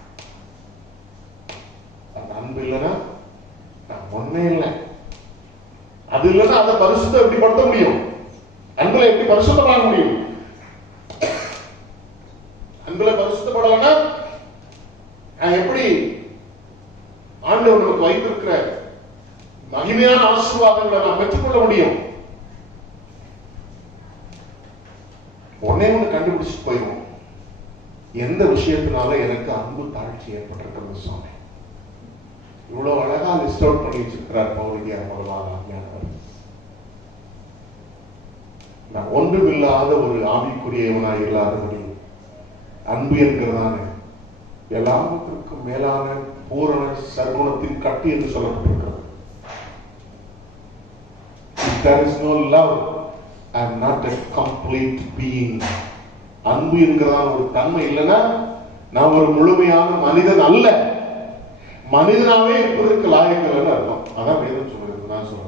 அந்த அன்பு இல்லைன்னா நான் ஒன்னே இல்லை, அது இல்லைன்னா அதை பரிசுத்தம் எப்படி படுத்த முடியும்? அன்புல எப்படி பரிசுத்தப்பட முடியும்? அன்புல பரிசுத்தப்படலன்னா நான் எப்படி ஆண்டவர் நமக்கு வைத்திருக்கிற மகிமையான ஆசீர்வாதங்களை நாம் பெற்றுக்கொள்ள முடியும்? ஒன்னே ஒண்ணு கண்டுபிடிச்சிட்டு போயிடும். எந்த விஷயத்தினால எனக்கு அன்பு தாழ்ச்சி ஏற்பட்டிருக்கிறது சுவாமி? இவ்வளவு அழகா லிஸ்ட் அவுட் பண்ணி வச்சிருக்கிறார் பவுலடியார் முதலாளர். நான் ஒன்றுமில்லாத ஒரு ஆவிக்குரியவனாய் இல்லாதபடி அன்பு என்கிறதான எல்லாவற்றிற்கும் மேலான பூரண சர்க்குணத்தின் கட்டி என்று சொல்லப்பட்டிருக்கிறது. If there is no love, I am not a complete being. அன்பு என்கிறதான ஒரு தன்மை இல்லைன்னா நான் ஒரு முழுமையான மனிதன் அல்ல, மனிதனாவே இருப்பதற்கு லாயக்கல்னு அர்த்தம். அதான் வேதம் சொல்றது, நான் சொல்றேன்.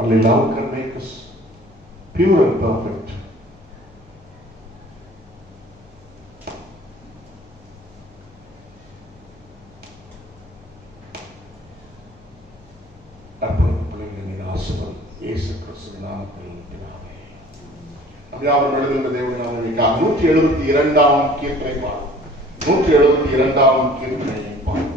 Only love can make us pure and perfect. நாமத்தில் பிதாவே. யாவரும் எழுதுகின்ற தேவனுடைய நாமத்திற்காக 172ஆம் கீர்த்தனை பாடும். 172ஆம் கீர்த்தனை பாடும்.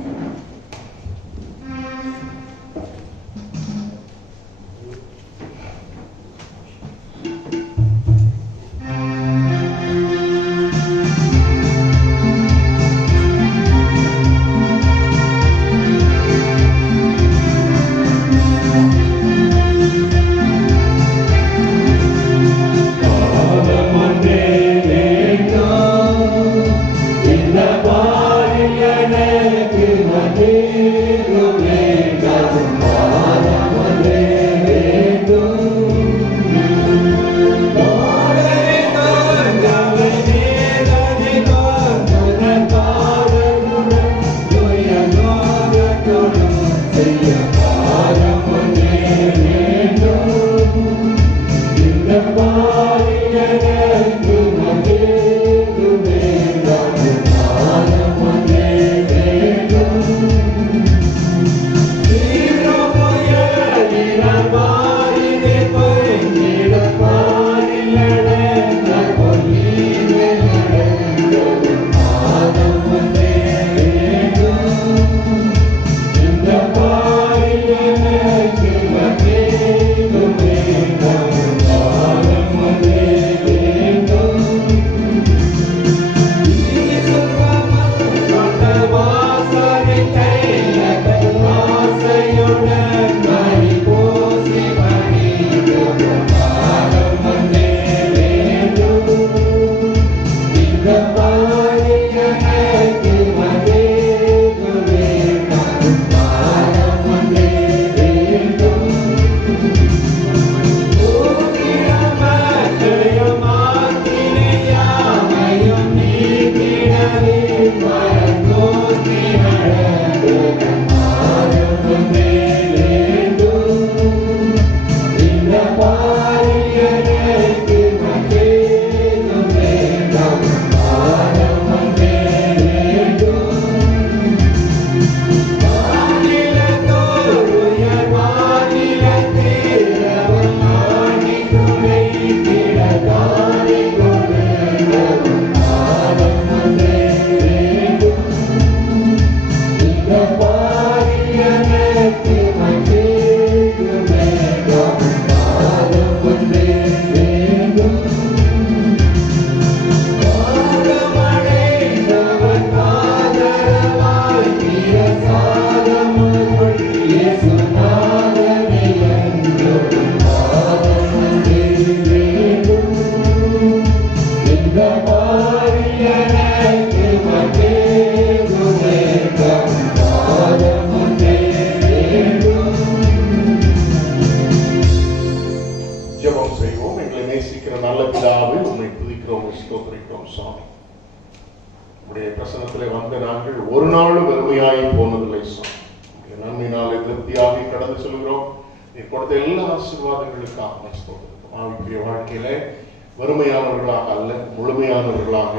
வறுமையானவர்களாக அல்ல, முழுமையானவர்களாக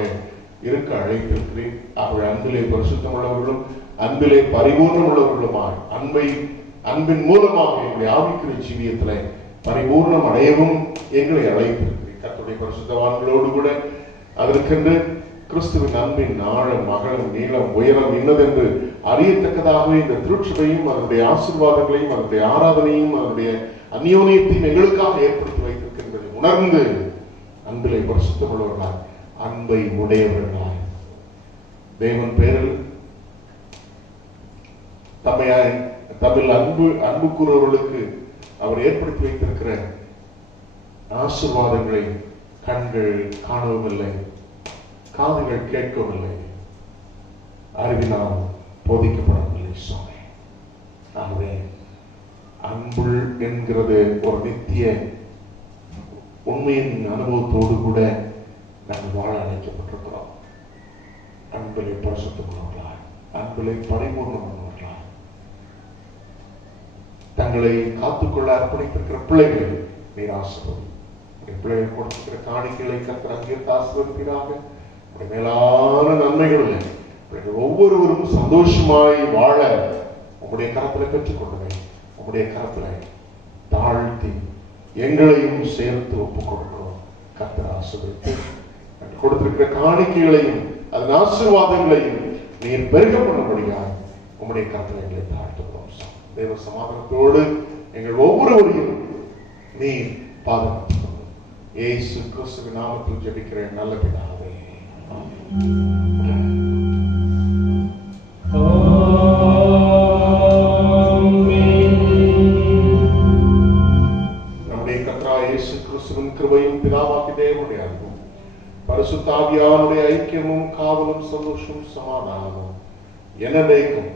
இருக்க அழைத்திருக்கிறேன். ஆகவே அன்பிலே பரிசுத்தம் உள்ளவர்களும் அன்பிலே பரிபூர்ணம் உள்ளவர்களுமாய் அன்பின் மூலமாக எங்களுடைய ஆவிக்குரிய ஜீவியத்திலே பரிபூர்ணம் அடையவும் எங்களை அழைத்திருக்கிறேன். கர்த்தருடைய பரிசுத்தவான்களோடு கூட அதற்கென்று கிறிஸ்துவின் அன்பின் ஆழம், அகலம், நீளம், உயரம் இன்னதென்று அறியத்தக்கதாகவே இந்த திருச்சபையும் அதனுடைய ஆசீர்வாதங்களையும் அதனுடைய ஆராதனையும் அதனுடைய அந்யோன்யத்தையும் எங்களுக்காக ஏற்படுத்தி வைத்திருக்கின்றது உணர்ந்து அன்பிலே பரிசுத்தம் உள்ளவர்களாய், அன்பை உடையவர்களாய், தேவன் பேரில் தமிழ் அன்பு கூறுவர்களுக்கு அவர் ஏற்படுத்தி வைத்திருக்கிற ஆசீர்வாதங்களை கண்கள் காணவும் இல்லை, காதுகள் கேட்கவும் இல்லை, அறிவினால் போதிக்கப்படவில்லை சுவாமி. ஆகவே அன்பு என்கிறது ஒரு நித்திய உண்மையின் அனுபவத்தோடு கூட நாங்கள் வாழ அழைக்கப்பட்டிருக்கிறோம். அன்பிலே பரிசுத்தமானவர்களாய், அன்பிலே பரிபூர்ணமானவர்களாய், தங்களை காத்துக்கொள்ள அர்ப்பணித்திருக்கிற பிள்ளைகளை நீர் ஆசீர்வதி. பிள்ளைகள் கொடுத்திருக்கிற காணிக்கைகளை கர்த்தர் அங்கீகரித்து ஆசீர்வதிப்பீராக. மேலான நன்மைகள் ஒவ்வொருவரும் சந்தோஷமாய் வாழ உங்களுடைய கரத்துல பெற்றுக் கொண்டதை உங்களுடைய கரத்துல தாழ்த்தி எங்களையும் சேர்த்து ஒப்புக் கொடுக்கிறோம். கர்த்தர் ஆசீர்வதித்து கொடுத்திருக்கிற காணிக்கைகளையும் அதன் ஆசீர்வாதங்களையும் நீர் பெருக பண்ணும்படியாக உம்முடைய கர்த்தரை எங்களை தாழ்த்துகிறோம். தேவ சமாதானத்தோடு எங்கள் ஒவ்வொருவரையும் நீர் பாதுகாத்துக் கொள்ளும். இயேசு கிறிஸ்துவின் நாமத்தில் ஜெபிக்கிறேன் நல்ல பிதாவே. நம்முடைய கர்த்தராகிய இயேசு கிறிஸ்துவின் கிருபையும் பிதாவாகிய தேவனுடைய அன்பும் பரிசுத்த ஆவியானவருடைய ஐக்கியமும் காவலும் சந்தோஷமும் சமாதானமும் என்னைக்கும்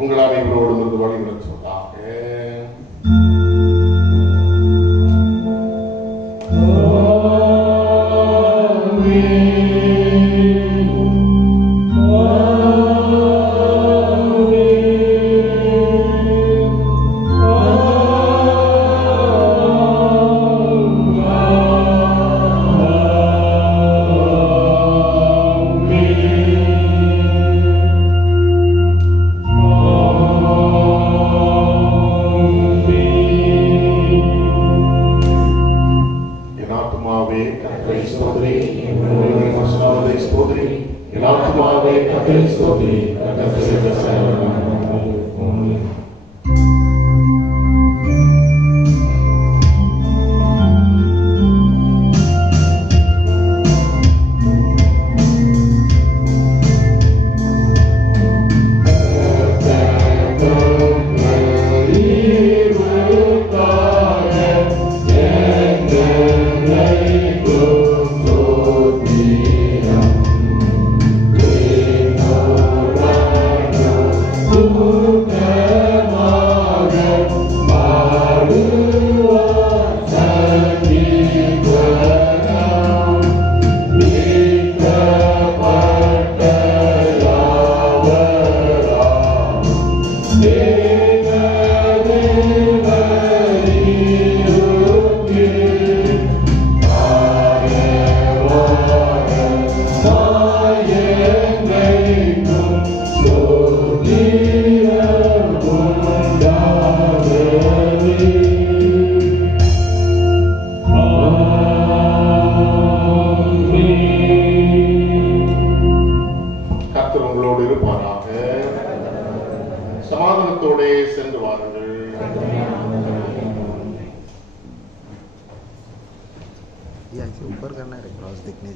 உங்கள் அனைவரோடும் இருந்து வழிநடத்துவதாக. சமாதானத்தோட சென்று வாருங்கள். ऊपर करना है क्रॉस दिखने